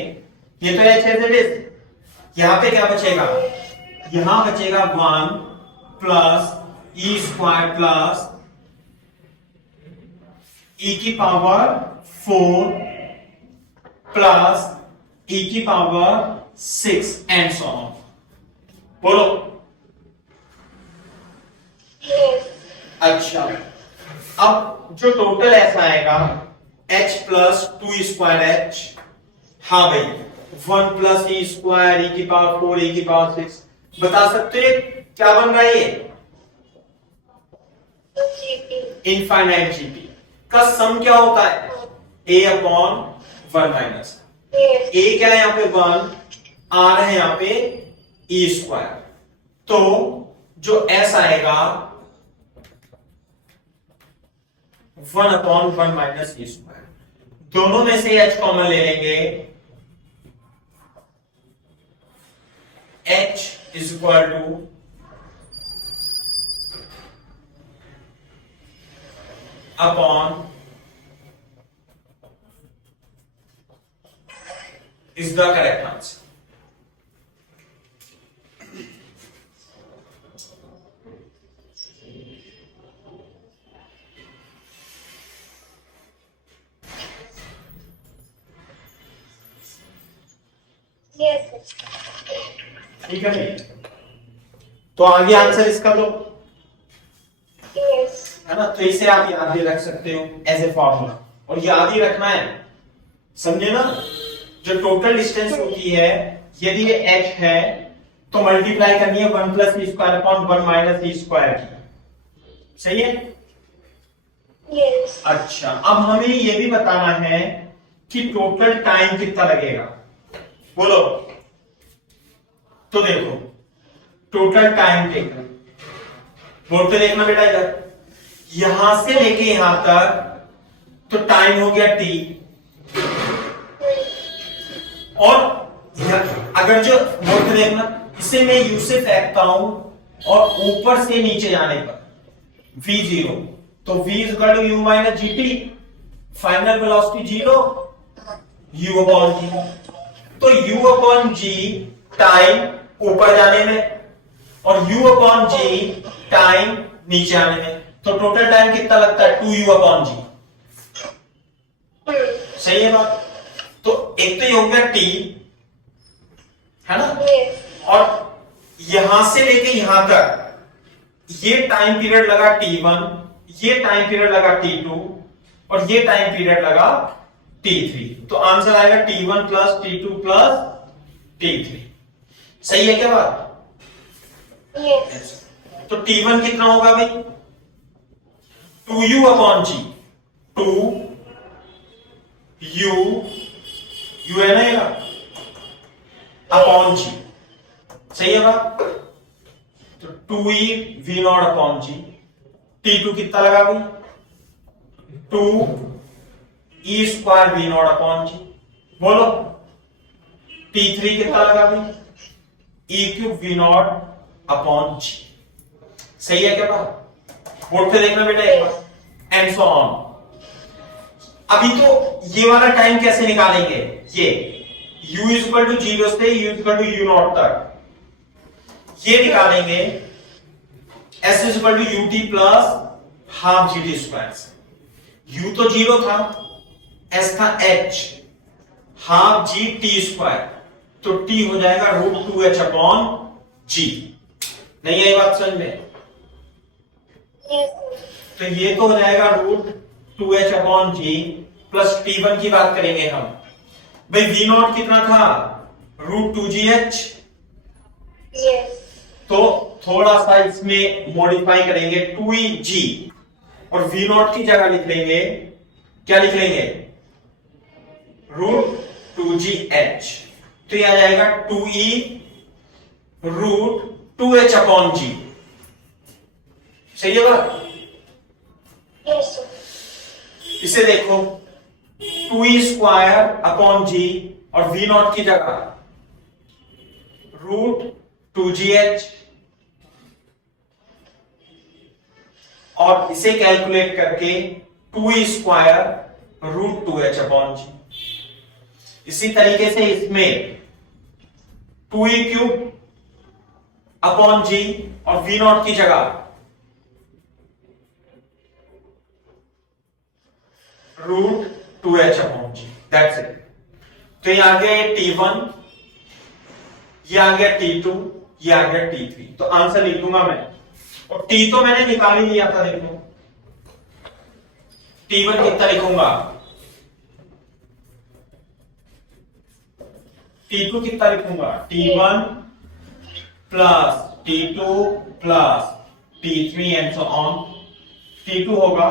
ये तो h एज इट इज, यहां पे क्या बचेगा, यहां बचेगा 1 plus e square plus e की पावर 4 प्लस e की पावर 6 एंड सो ऑन। बोलो। अच्छा, अब जो टोटल ऐसा आएगा h प्लस 2 स्क्वायर h, हाँ भाई 1 प्लस e स्क्वायर e की पावर 4 e की पावर 6, बता सकते हैं क्या बन रहा है ये, इनफाइनाइट जीपी का सम क्या होता है, a अपॉन 1 माइनस, a क्या है यहां पे 1, r है यहां पे e स्क्वायर, तो जो s आएगा 1 अपॉन 1 माइनस e स्क्वायर, दोनों में से h कॉमन ले लेंगे, h is equal two upon is the correct answer. Yes. ठीक है नहीं, तो आगे आंसर इसका दो, Yes. है ना, तो इसे आप याद भी रख सकते हो एज ए फॉर्मूला, और याद ही रखना है, समझे ना, जो टोटल डिस्टेंस होती है, यदि ये h है तो मल्टीप्लाई करनी है 1 plus e square upon 1 minus e square की, सही है। Yes. अच्छा, अब हमें ये भी बताना है कि टोटल टाइम कितना लगेगा, बोलो। तो देखो टोटल टाइम देखना, बोर्ड पे देखना बेटा, इधर यहां से लेके यहां तक तो टाइम हो गया t, और अगर जो बोर्ड पे देखना, इसे मैं u से फेंकता हूं और ऊपर से नीचे जाने पर v0, तो v is equal to u minus gt, final velocity 0, u upon g, तो u अपॉन g टाइम ऊपर जाने में और u अपॉन g टाइम नीचे आने में, तो टोटल टाइम कितना लगता है 2u अपॉन g, सही है बात। तो एक तो ये हो गया t, है ना, Yes. और यहां से लेके यहां तक ये टाइम पीरियड लगा t1, ये टाइम पीरियड लगा t2 और ये टाइम पीरियड लगा t3, तो आंसर आएगा t1 plus t2 plus t3, सही है क्या बात। Yes. तो t1 कितना होगा भाई, 2u अपॉन g, 2u है ना, ये अपॉन g, सही है बात। तो 2e v not upon g, t2 कितना लगा भाई, 2e square v not upon g, बोलो। t3 कितना लगा भाई, e cube v not upon g, सही है क्या बात। बोर्ड पे देखना बेटा एक बार, एंड सो ऑन। अभी तो ये वाला टाइम कैसे निकालेंगे, ये u इज इक्वल टू 0 से u is equal to u not तक, ये निकालेंगे s is equal to ut plus half gt square से। u तो 0 था, s था h, half g t square, तो t हो जाएगा √2h अपॉन g, नहीं आई बात समझ में? Yes sir. तो ये तो हो जाएगा √2h/g प्लस T1 की बात करेंगे हम। भाई V0 कितना था? √2gh। यस। तो थोड़ा सा इसमें मॉडिफाई करेंगे 2e-g और V0 की जगह लिख लेंगे, क्या लिख लेंगे? √2gh। तो ये आ जाएगा 2e √2h/g। सही है बात? Yes sir. इसे देखो 2e²/g और V0 की जगह √2gh और इसे कैलकुलेट करके 2e² √2h/g। इसी तरीके से इसमें 2e³ g और V0 की जगह √2h/g। That's it. तो ये आ गया T1, ये आ गया T2, ये आ गया T3। तो आंसर लिख दूंगा मैं, और T तो मैंने निकाल ही लिया था। देखो T1 कितना लिखूंगा? T2 कितना लिखूंगा? T1 plus T2 plus T3 and so on. T2 होगा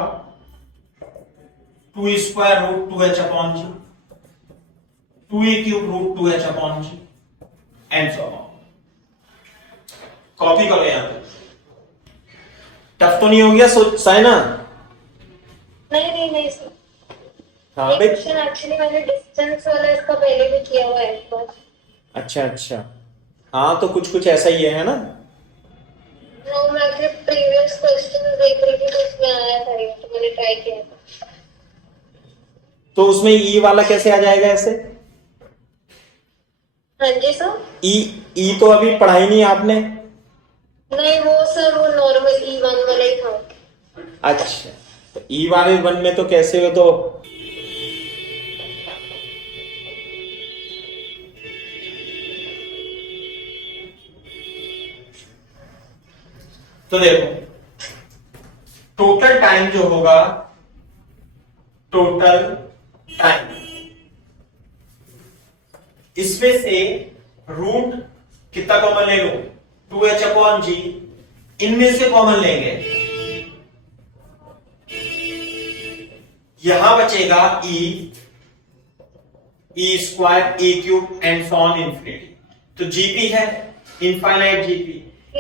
2e² √2h/g, 2e³ √2h/g and so on. Copy करो यहां पे। टफ तो नहीं हो गया साइना? नहीं सर। हाँ ये भाई। क्वेश्चन एक्चुअली मैंने डिस्टेंस वाला इसका पहले भी किया हुआ है एक बार। अच्छा। हाँ तो कुछ ऐसा ही है ना? नो, मैं अपने प्रीवियस क्वेश्चन देख रही थी तो उसमें आया था ये, तो मैंने ट्राई किया था। तो उसमें ई वाला कैसे आ जाएगा ऐसे? हाँ जी सर। ई तो अभी पढ़ा ही नहीं आपने। नहीं वो सर, वो नॉर्मल E1 वाला ही था। अच्छा, तो ई वाले वन में तो कैसे हो? तो देखो टोटल टाइम जो होगा, टोटल टाइम, इसमें से रूट कितना कॉमन ले लो? 2h/g। इनमें से कॉमन लेंगे, यहां बचेगा e² e³ and so on infinity. तो जीपी है इनफाइनाइट जीपी,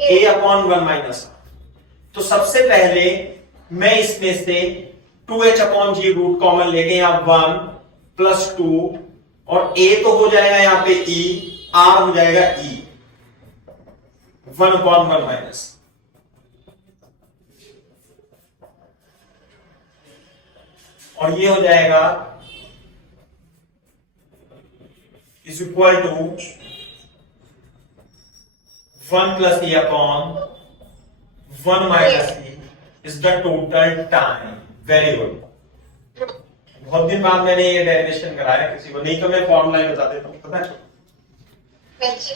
a/1 - तो सबसे पहले मैं इसमें से 2h/g रूट कॉमन लेके यहां 1 प्लस 2 और a तो हो जाएगा यहां पे e, r हो जाएगा e 1/1 - और ये हो जाएगा is equal to 1 plus e/1 - e is the total time. Very good. बहुत दिन बाद मैंने ये डेरिवेशन कराया किसी को, नहीं तो मैं फॉर्मूला बता देता हूं, पता है? अच्छा।